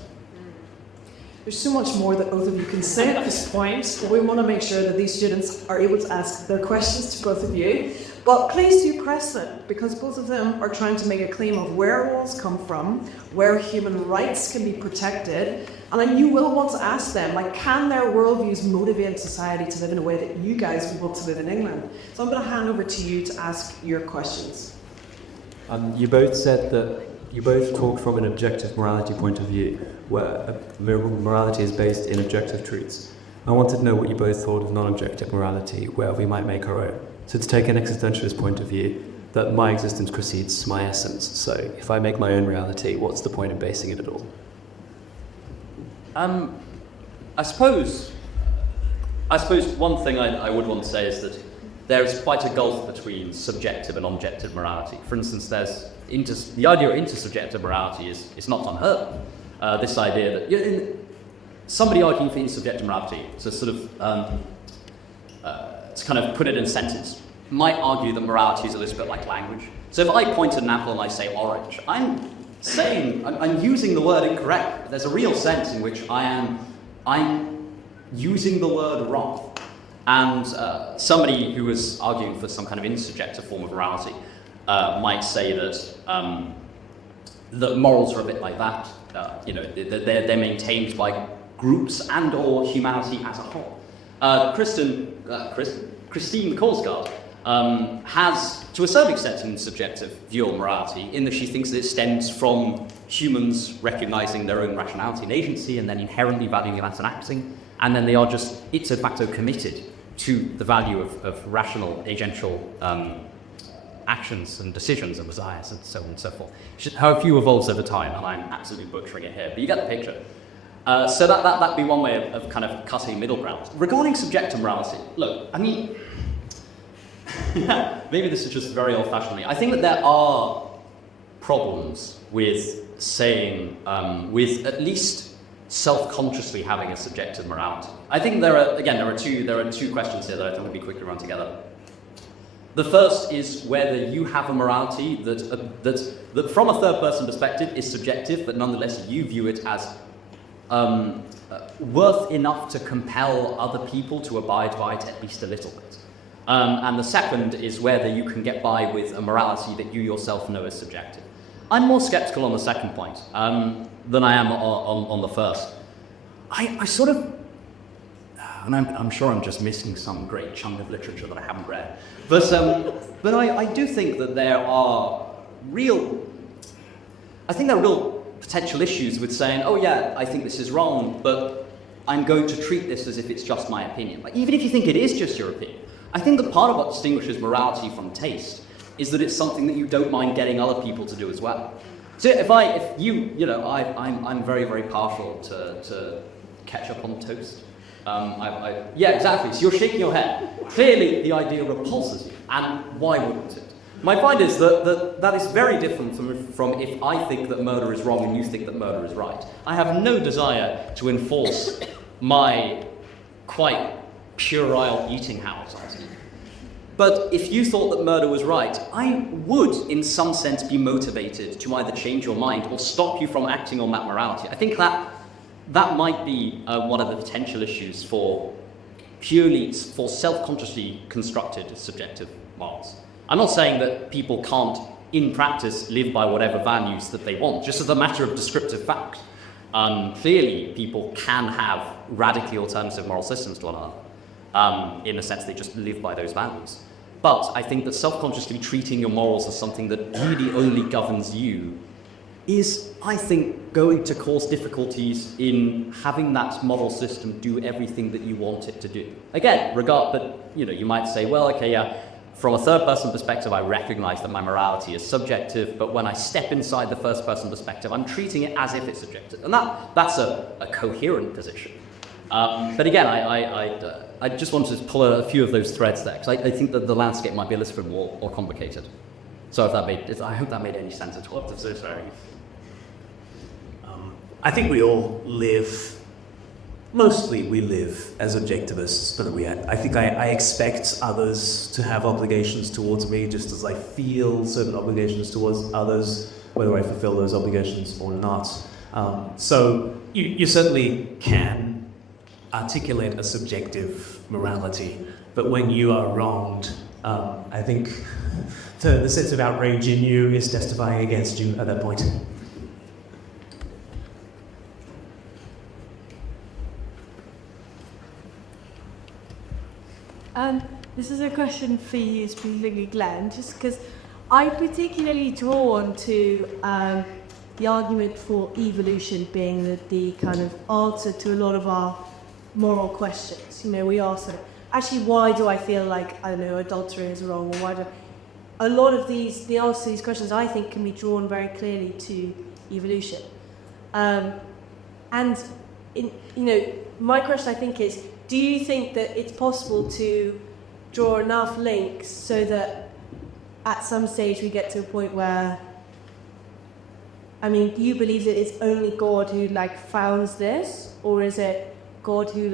There's so much more that both of you can say at this point, but we want to make sure that these students are able to ask their questions to both of you. But please do press them, because both of them are trying to make a claim of where walls come from, where human rights can be protected, and then you will want to ask them, like, can their worldviews motivate society to live in a way that you guys would want to live in England? So I'm going to hand over to you to ask your questions. You both said that you both talked from an objective morality point of view, where morality is based in objective truths. I wanted to know what you both thought of non-objective morality, where we might make our own. So to take an existentialist point of view, that my existence precedes my essence. So if I make my own reality, what's the point of basing it at all? I suppose one thing I would want to say is that there is quite a gulf between subjective and objective morality. For instance, the idea of intersubjective morality is not unheard of. This idea that somebody arguing for intersubjective morality, to sort of to kind of put it in a sentence, might argue that morality is a little bit like language. So if I point at an apple and I say orange, I'm using the word incorrect. There's a real sense in which I'm using the word wrong. And somebody who was arguing for some kind of intersubjective form of morality might say that that morals are a bit like that. They're maintained by groups and or humanity as a whole. Christine Korsgaard has, to a certain extent, an subjective view on morality, in that she thinks that it stems from humans recognizing their own rationality and agency, and then inherently valuing that and acting, and then they are just ipso facto committed to the value of rational, agential actions and decisions and desires, and so on and so forth. Her view evolves over time, and I'm absolutely butchering it here, but you get the picture. So that'd be one way of kind of cutting middle ground. Regarding subjective morality, look, I mean, maybe this is just very old-fashioned. I think that there are problems with saying, with at least self-consciously having a subjective morality. I think there are two questions here that I think would be quickly run together. The first is whether you have a morality that from a third-person perspective is subjective, but nonetheless you view it as worth enough to compel other people to abide by it at least a little bit. And the second is whether you can get by with a morality that you yourself know is subjective. I'm more skeptical on the second point than I am on the first. I sort of, and I'm sure I'm just missing some great chunk of literature that I haven't read, but I do think that there are real potential issues with saying, oh yeah, I think this is wrong, but I'm going to treat this as if it's just my opinion. Like, even if you think it is just your opinion, I think that part of what distinguishes morality from taste is that it's something that you don't mind getting other people to do as well. So I'm very, very partial to ketchup on toast. Yeah, exactly. So you're shaking your head. Clearly, the idea repulses you, and why wouldn't it? My point is that is very different from if I think that murder is wrong and you think that murder is right. I have no desire to enforce my quite puerile eating habits on you. But if you thought that murder was right, I would, in some sense, be motivated to either change your mind or stop you from acting on that morality. I think that might be one of the potential issues for self-consciously constructed subjective morals. I'm not saying that people can't, in practice, live by whatever values that they want, just as a matter of descriptive fact. Clearly, people can have radically alternative moral systems to one another. In a sense, they just live by those values. But I think that self-consciously treating your morals as something that really only governs you is, I think, going to cause difficulties in having that moral system do everything that you want it to do. Again, but you might say, well, okay, yeah, from a third-person perspective, I recognize that my morality is subjective, but when I step inside the first-person perspective, I'm treating it as if it's subjective. And that's a coherent position. But again, I just wanted to pull a few of those threads there, because I think that the landscape might be a little bit more complicated. So I hope that made any sense at all. I'm so sorry. I think we all live, mostly we live as objectivists, but I think I expect others to have obligations towards me, just as I feel certain obligations towards others, whether I fulfill those obligations or not. So you certainly can articulate a subjective morality, but when you are wronged, I think the sense of outrage in you is testifying against you at that point. This is a question for you, specifically Glen, just because I'm particularly drawn to the argument for evolution being the kind of answer to a lot of our moral questions. You know, we ask, actually, why do I feel like, I don't know, adultery is wrong, or why do... A lot of the answers to these questions, I think, can be drawn very clearly to evolution. My question, I think, is, do you think that it's possible to draw enough links so that at some stage we get to a point where, I mean, do you believe that it's only God who founds this, or is it God who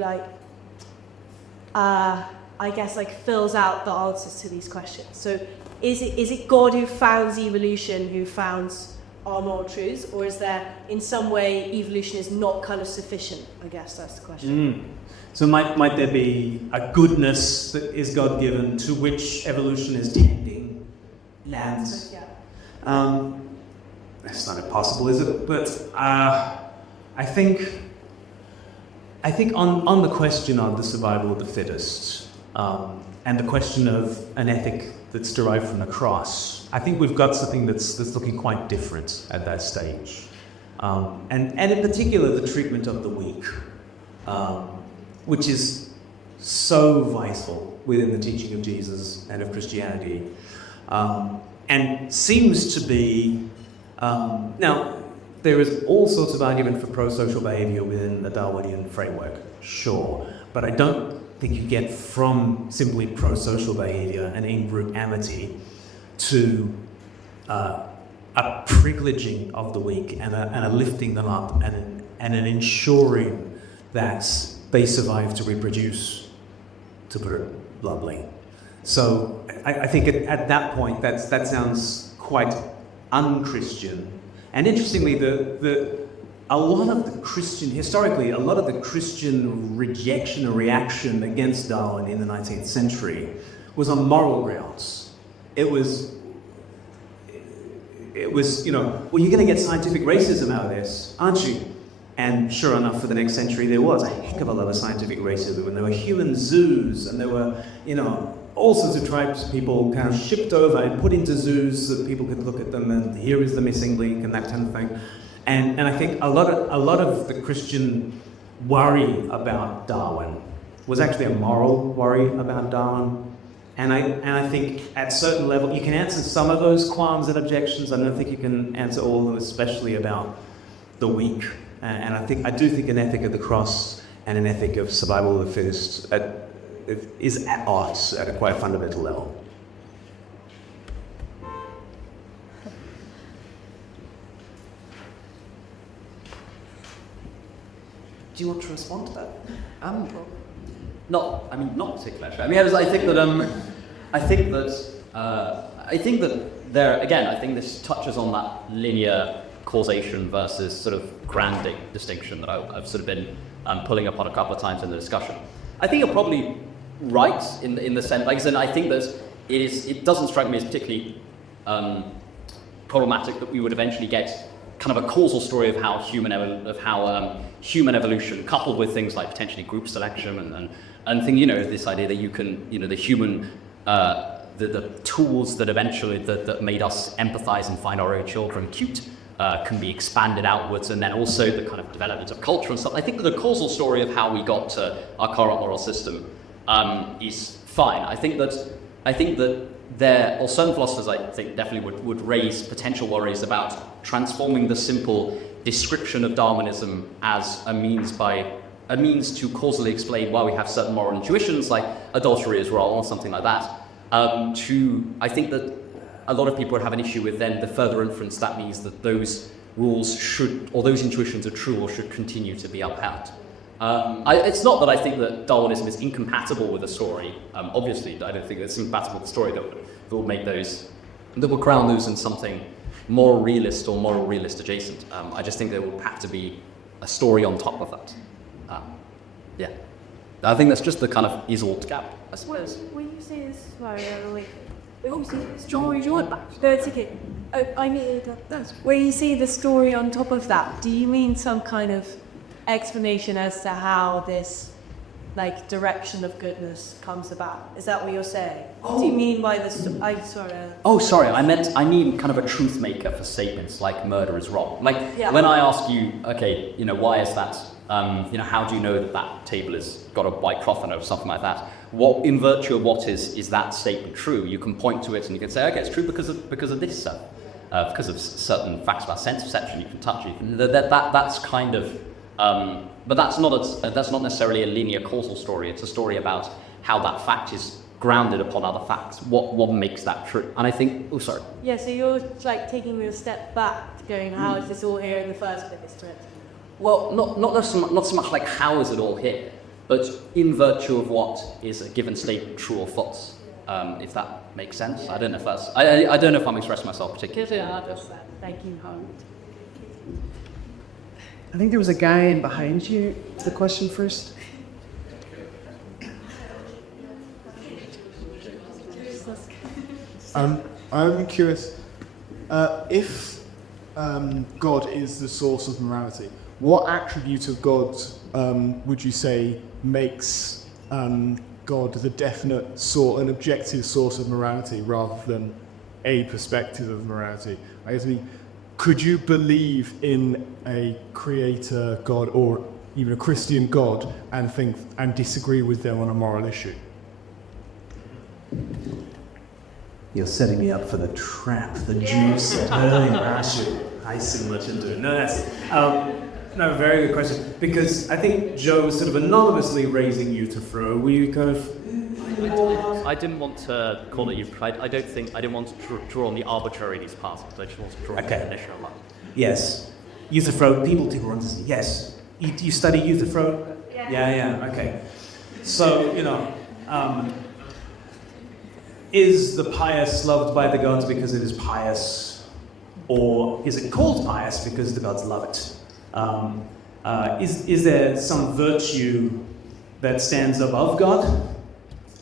fills out the answers to these questions? So is it God who founds evolution, who founds our moral truths, or is there in some way evolution is not kind of sufficient? I guess that's the question. So might there be a goodness that is God-given to which evolution is tending? Yeah. It's not impossible, is it? But I think on the question of the survival of the fittest, and the question of an ethic that's derived from the cross, I think we've got something that's looking quite different at that stage. And in particular, the treatment of the weak, which is so vital within the teaching of Jesus and of Christianity, and seems to be... now, there is all sorts of argument for pro-social behaviour within the Darwinian framework, sure, but I don't think you get from simply pro-social behaviour and in-group amity to a privileging of the weak and a lifting them up and an ensuring that they survive to reproduce, to put it bluntly. So I think at that point that sounds quite un-Christian. And interestingly, a lot of the Christian rejection or reaction against Darwin in the 19th century was on moral grounds. It was, well, you're going to get scientific racism out of this, aren't you? And sure enough, for the next century, there was a heck of a lot of scientific racism, and there were human zoos, and there were, all sorts of tribes people kind of shipped over and put into zoos so that people could look at them, and here is the missing link, and that kind of thing. And I think a lot of the Christian worry about Darwin was actually a moral worry about Darwin. And I think at certain level, you can answer some of those qualms and objections. I don't think you can answer all of them, especially about the weak. And I do think an ethic of the cross and an ethic of survival of the fittest is at odds at a quite fundamental level. Do you want to respond to that? Not particularly. Actually. I think that there again. I think this touches on that linear causation versus sort of grounding distinction that I've sort of been pulling upon a couple of times in the discussion. I think you're probably right in the sense. Like I said, I think that it doesn't strike me as particularly problematic that we would eventually get kind of a causal story of how human evolution, coupled with things like potentially group selection and thing, this idea that you can, the human, the tools that eventually that made us empathize and find our own children cute can be expanded outwards, and then also the kind of development of culture and stuff. I think that the causal story of how we got to our current moral system is fine. I think that or certain philosophers, I think, definitely would raise potential worries about transforming the simple description of Darwinism as a means by a means to causally explain why we have certain moral intuitions, like adultery is wrong or something like that. I think that a lot of people would have an issue with then the further inference that means that those rules should, or those intuitions are true or should continue to be upheld. It's not that I think that Darwinism is incompatible with a story. Obviously, I don't think it's incompatible with a story that would make those, that would ground those in something moral realist or moral realist adjacent. I just think there would have to be a story on top of that. Yeah. I think that's just the kind of Isolde gap, I suppose. When you say this, sorry, when you say the story, no, it's okay. I mean, when you say the story on top of that, do you mean some kind of explanation as to how this, like, direction of goodness comes about? Is that what you're saying? What do you mean by this? Oh, sorry, I mean kind of a truth maker for statements like murder is wrong. Like, when I ask you, okay, why is that, how do you know that that table has got a white cloth on it or something like that? What, in virtue of what is that statement true? You can point to it and you can say, okay, it's true because of this stuff. Because of certain facts about sense perception, you can touch it. That's kind of, but that's not necessarily a linear causal story. It's a story about how that fact is grounded upon other facts. What makes that true? And I think, oh, sorry. Yeah, so you're like taking a step back, going, how is this all here in the first place? Well, not so much like how is it all here, but in virtue of what is a given statement true or false. If that makes sense. I don't know if that's. I don't know if I'm expressing myself particularly. Thank you, Howard. I think there was a guy in behind you. The question first. I'm curious. If God is the source of morality, what attribute of God would you say makes God the definite an objective source of morality rather than a perspective of morality? I guess, could you believe in a creator God or even a Christian God and disagree with them on a moral issue? You're setting me up for the trap the Jews set earlier. I see what you're doing. No, that's no, very good question. Because I think Joe was sort of anonymously raising you to throw. Were you kind of? I didn't want to call it you. I didn't want to draw on the arbitrary these passes. I just want to draw on the definition of that. Yes. Euthyphro, people want to see. Yes. You study Euthyphro? Yeah. Okay. So, is the pious loved by the gods because it is pious? Or is it called pious because the gods love it? Is there some virtue that stands above God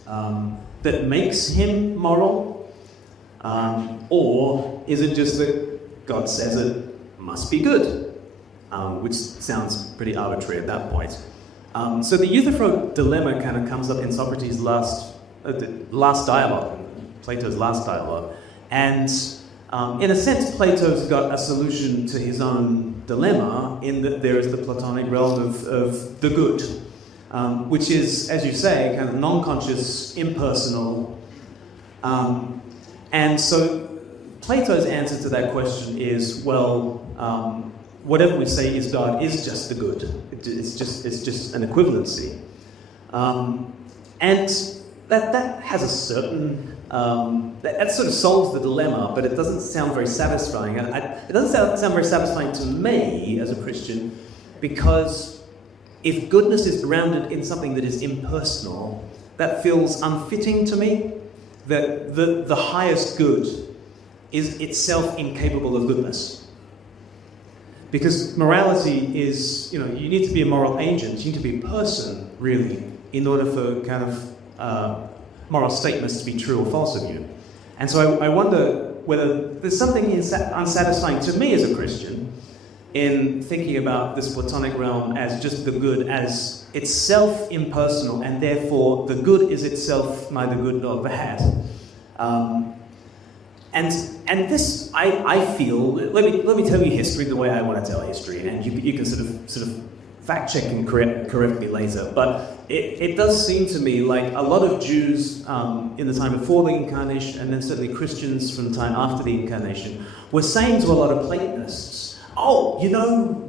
that makes him moral? Or is it just that God says it must be good? Which sounds pretty arbitrary at that point. So the Euthyphro dilemma kind of comes up in Socrates' last dialogue, Plato's last dialogue. And in a sense, Plato's got a solution to his own dilemma in that there is the Platonic realm of the good, which is, as you say, kind of non-conscious, impersonal. And so Plato's answer to that question is, well, whatever we say is God is just the good. It's just an equivalency. And that has a certain... that sort of solves the dilemma, but it doesn't sound very satisfying. And it doesn't sound very satisfying to me as a Christian, because if goodness is grounded in something that is impersonal, that feels unfitting to me. That the highest good is itself incapable of goodness. Because morality is, you need to be a moral agent, you need to be a person, really, in order for kind of moral statements to be true or false of you. And so I wonder whether there's something unsatisfying to me as a Christian in thinking about this Platonic realm as just the good, as itself impersonal, and therefore the good is itself neither good nor bad. And this, I feel, let me tell you history the way I want to tell history, and you can sort of fact check and correct me later. But it does seem to me like a lot of Jews in the time before the Incarnation, and then certainly Christians from the time after the Incarnation, were saying to a lot of Platonists, oh,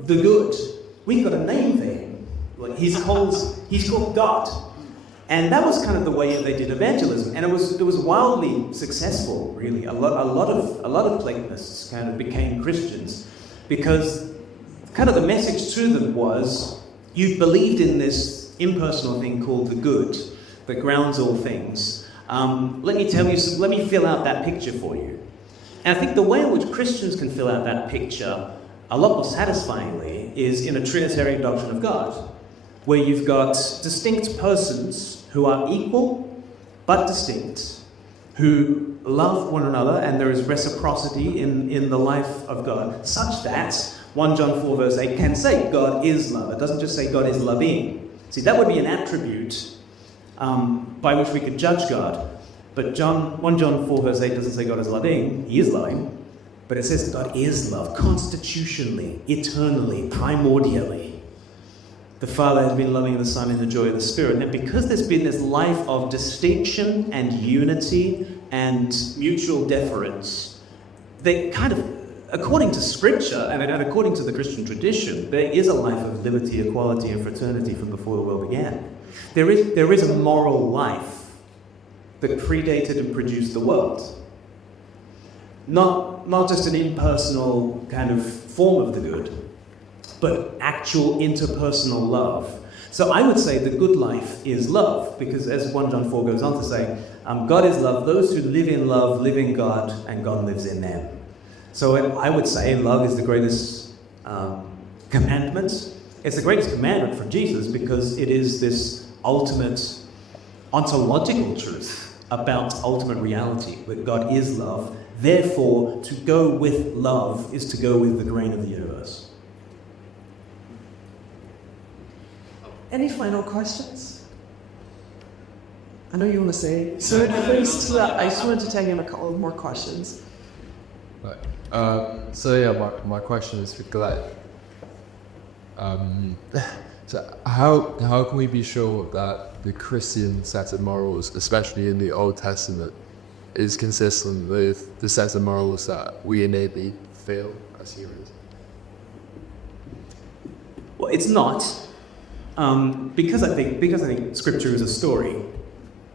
the good, we've got a name for him. Like he's called God. And that was kind of the way they did evangelism, and it was wildly successful. Really, a lot of Platonists kind of became Christians because kind of the message to them was, you believed in this impersonal thing called the good that grounds all things. Let me fill out that picture for you. And I think the way in which Christians can fill out that picture a lot more satisfyingly is in a Trinitarian doctrine of God, where you've got distinct persons who are equal but distinct, who love one another, and there is reciprocity in the life of God, such that 1 John 4 verse 8 can say God is love. It doesn't just say God is loving. See, that would be an attribute by which we could judge God. But 1 John 4 verse 8 doesn't say God is loving. He is loving. But it says God is love, constitutionally, eternally, primordially. The Father has been loving the Son in the joy of the Spirit. And because there's been this life of distinction and unity and mutual deference, they kind of, according to Scripture and according to the Christian tradition, there is a life of liberty, equality, and fraternity from before the world began. There is a moral life that predated and produced the world. Not just an impersonal kind of form of the good, but actual interpersonal love. So I would say the good life is love, because as 1 John 4 goes on to say, God is love. Those who live in love live in God, and God lives in them. So I would say love is the greatest commandment. It's the greatest commandment from Jesus because it is this ultimate ontological truth about ultimate reality, that God is love. Therefore, to go with love is to go with the grain of the universe. Any final questions? I know you want to say so first to that. I just wanted to take in a couple of more questions. Right. My question is for Glen. So how can we be sure that the Christian set of morals, especially in the Old Testament, is consistent with the set of morals that we innately feel as humans? Well, it's not. Because I think Scripture is a story,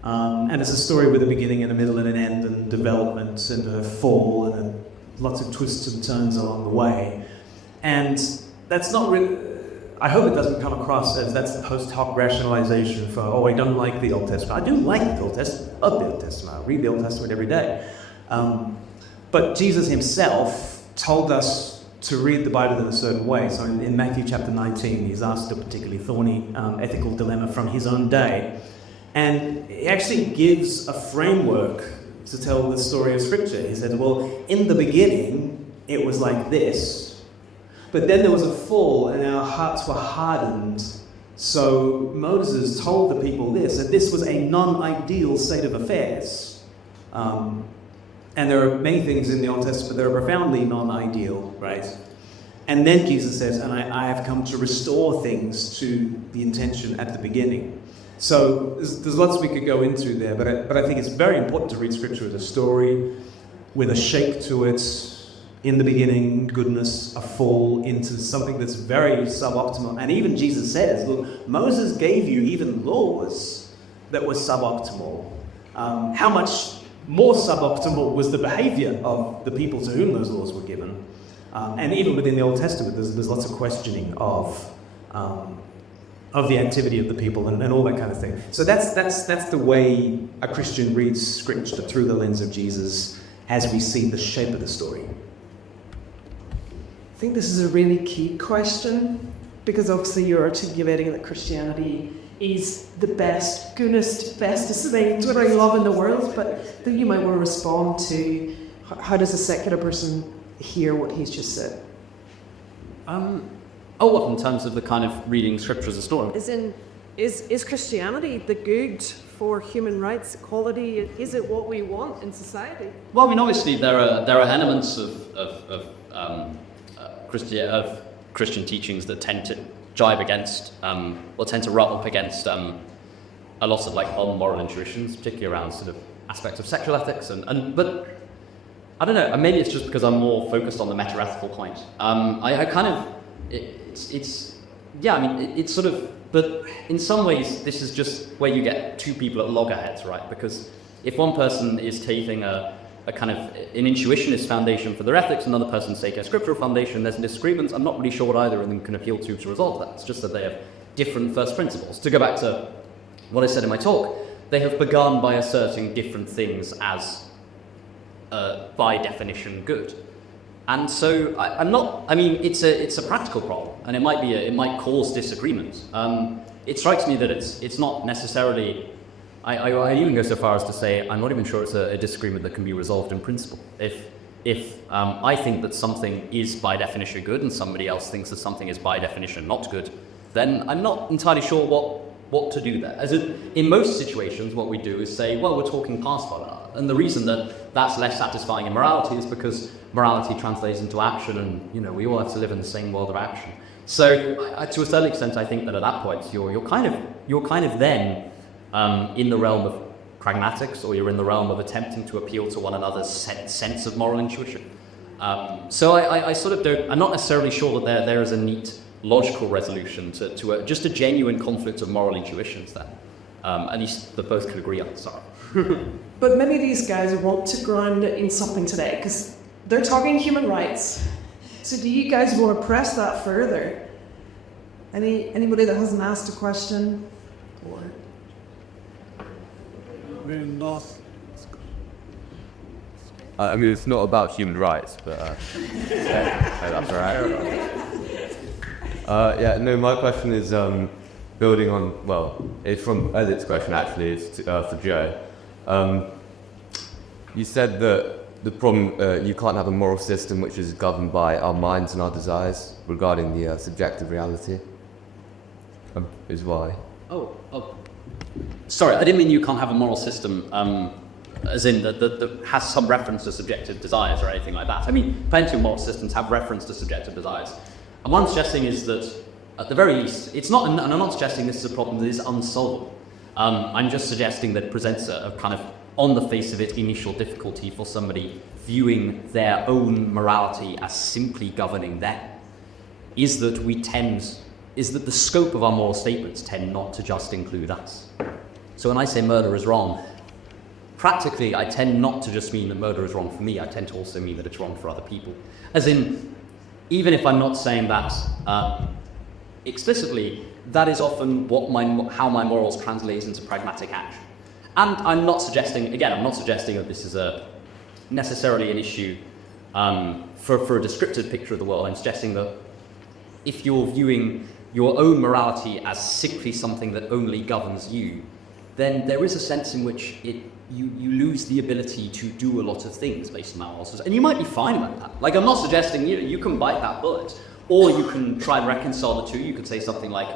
and it's a story with a beginning and a middle and an end, and development and a fall, and lots of twists and turns along the way. And that's not really. I hope it doesn't come across as that's post hoc rationalization for I don't like the Old Testament. I do like the Old Testament. I love the Old Testament. I read the Old Testament every day. But Jesus himself told us to read the Bible in a certain way. So in Matthew chapter 19, he's asked a particularly thorny ethical dilemma from his own day. And he actually gives a framework to tell the story of Scripture. He said, well, in the beginning, it was like this. But then there was a fall, and our hearts were hardened. So Moses told the people that this was a non-ideal state of affairs. And there are many things in the Old Testament that are profoundly non-ideal, right? And then Jesus says, and I have come to restore things to the intention at the beginning. So there's lots we could go into there, but I think it's very important to read Scripture as a story with a shape to it. In the beginning, goodness, a fall into something that's very suboptimal. And even Jesus says, look, Moses gave you even laws that were suboptimal. How much more suboptimal was the behavior of the people to whom those laws were given. And even within the Old Testament, there's lots of questioning of the activity of the people and all that kind of thing. So that's the way a Christian reads Scripture, through the lens of Jesus, as we see the shape of the story. I think this is a really key question, because obviously you're articulating that Christianity is the best, goodest, bestest thing to really love in the world, but then you might want to respond to how does a secular person hear what he's just said? In terms of the kind of reading Scripture as a story? Is Christianity the good for human rights, equality? Is it what we want in society? Well, I mean, obviously there are elements of Christian teachings that tend to jibe against, or tend to rub up against a lot of like old moral intuitions, particularly around sort of aspects of sexual ethics, but I don't know. Maybe it's just because I'm more focused on the meta-ethical point. It's sort of But in some ways, this is just where you get two people at loggerheads, right? Because if one person is taking a kind of an intuitionist foundation for their ethics, another person's taking a scriptural foundation, there's disagreements. I'm not really sure what either of them can appeal to resolve that. It's just that they have different first principles. To go back to what I said in my talk, they have begun by asserting different things as, by definition, good. And so it's a practical problem, and it might cause disagreement. It strikes me that it's not necessarily. I even go so far as to say I'm not even sure it's a disagreement that can be resolved in principle. If I think that something is by definition good and somebody else thinks that something is by definition not good, then I'm not entirely sure what to do there. As in most situations, what we do is say, well, we're talking past one another. And the reason that that's less satisfying in morality is because morality translates into action, and we all have to live in the same world of action. So to a certain extent, I think that at that point, you're kind of then in the realm of pragmatics, or you're in the realm of attempting to appeal to one another's sense of moral intuition. So I sort of don't. I'm not necessarily sure that there is a neat logical resolution to just a genuine conflict of moral intuitions then. At least that both could agree on. Sorry. But many of these guys want to ground it in something today because they're talking human rights. So do you guys want to press that further? Anybody that hasn't asked a question? Or it's not about human rights, but that's all right. My question is building on, it's from Elliot's question actually, it's for Joe. You said that the problem, you can't have a moral system which is governed by our minds and our desires regarding the subjective reality, is why. Oh. Sorry, I didn't mean you can't have a moral system as in that has some reference to subjective desires or anything like that. I mean, plenty of moral systems have reference to subjective desires. And what I'm suggesting is that, at the very least, it's not, and I'm not suggesting this is a problem that is unsolvable. I'm just suggesting that it presents a kind of, on the face of it, initial difficulty for somebody viewing their own morality as simply governing them. Is that the scope of our moral statements tend not to just include us. So when I say murder is wrong, practically I tend not to just mean that murder is wrong for me, I tend to also mean that it's wrong for other people. As in, even if I'm not saying that explicitly, that is often how my morals translate into pragmatic action. And I'm not suggesting that this is necessarily an issue for a descriptive picture of the world. I'm suggesting that if you're viewing your own morality as simply something that only governs you, then there is a sense in which you lose the ability to do a lot of things based on that morals. And you might be fine about that. Like, I'm not suggesting you can bite that bullet, or you can try and reconcile the two. You could say something like,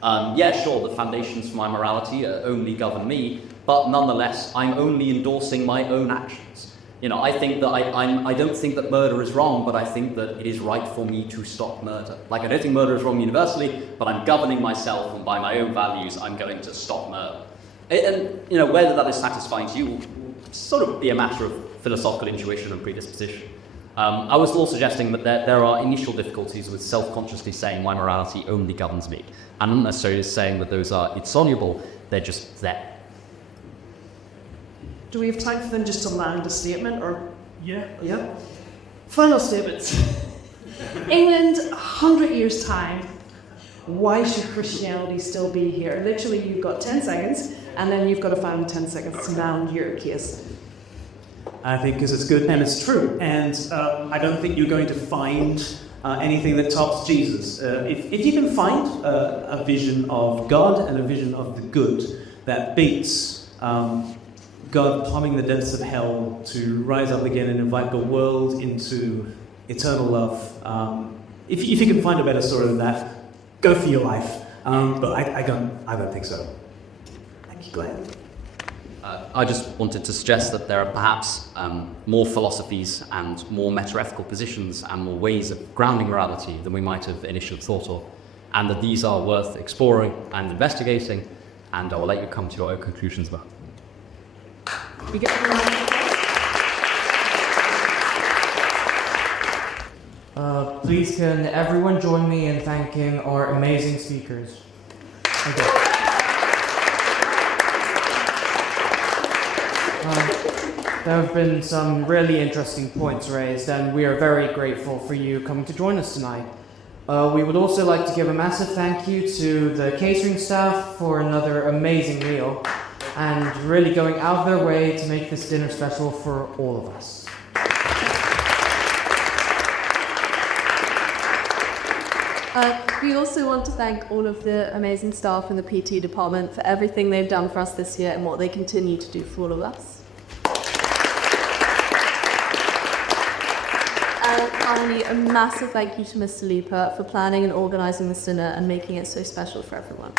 sure, the foundations for my morality only govern me, but nonetheless, I'm only endorsing my own actions. I think that I don't think that murder is wrong, but I think that it is right for me to stop murder. Like, I don't think murder is wrong universally, but I'm governing myself, and by my own values, I'm going to stop murder. And whether that is satisfying to you will sort of be a matter of philosophical intuition and predisposition. I was also suggesting that there are initial difficulties with self-consciously saying my morality only governs me, and not necessarily saying that those are insoluble, they're just there. do we have time for them just to land a statement? Or Yeah. Final statements. England, 100 years' time. Why should Christianity still be here? Literally, you've got 10 seconds, and then you've got to find 10 seconds to land your case. I think because it's good and it's true. And I don't think you're going to find anything that tops Jesus. If you can find a vision of God and a vision of the good that beats God plumbing the depths of hell to rise up again and invite the world into eternal love, if you can find a better story than that, go for your life. But I don't think so. Thank you, Glen. I just wanted to suggest that there are perhaps more philosophies and more meta-ethical positions and more ways of grounding morality than we might have initially thought of, and that these are worth exploring and investigating, and I will let you come to your own conclusions about. We get Please can everyone join me in thanking our amazing speakers. There have been some really interesting points raised, and we are very grateful for you coming to join us tonight. We would also like to give a massive thank you to the catering staff for another amazing meal, and really going out of their way to make this dinner special for all of us. We also want to thank all of the amazing staff in the PT department for everything they've done for us this year and what they continue to do for all of us. And finally, a massive thank you to Mr. Luper for planning and organising this dinner and making it so special for everyone.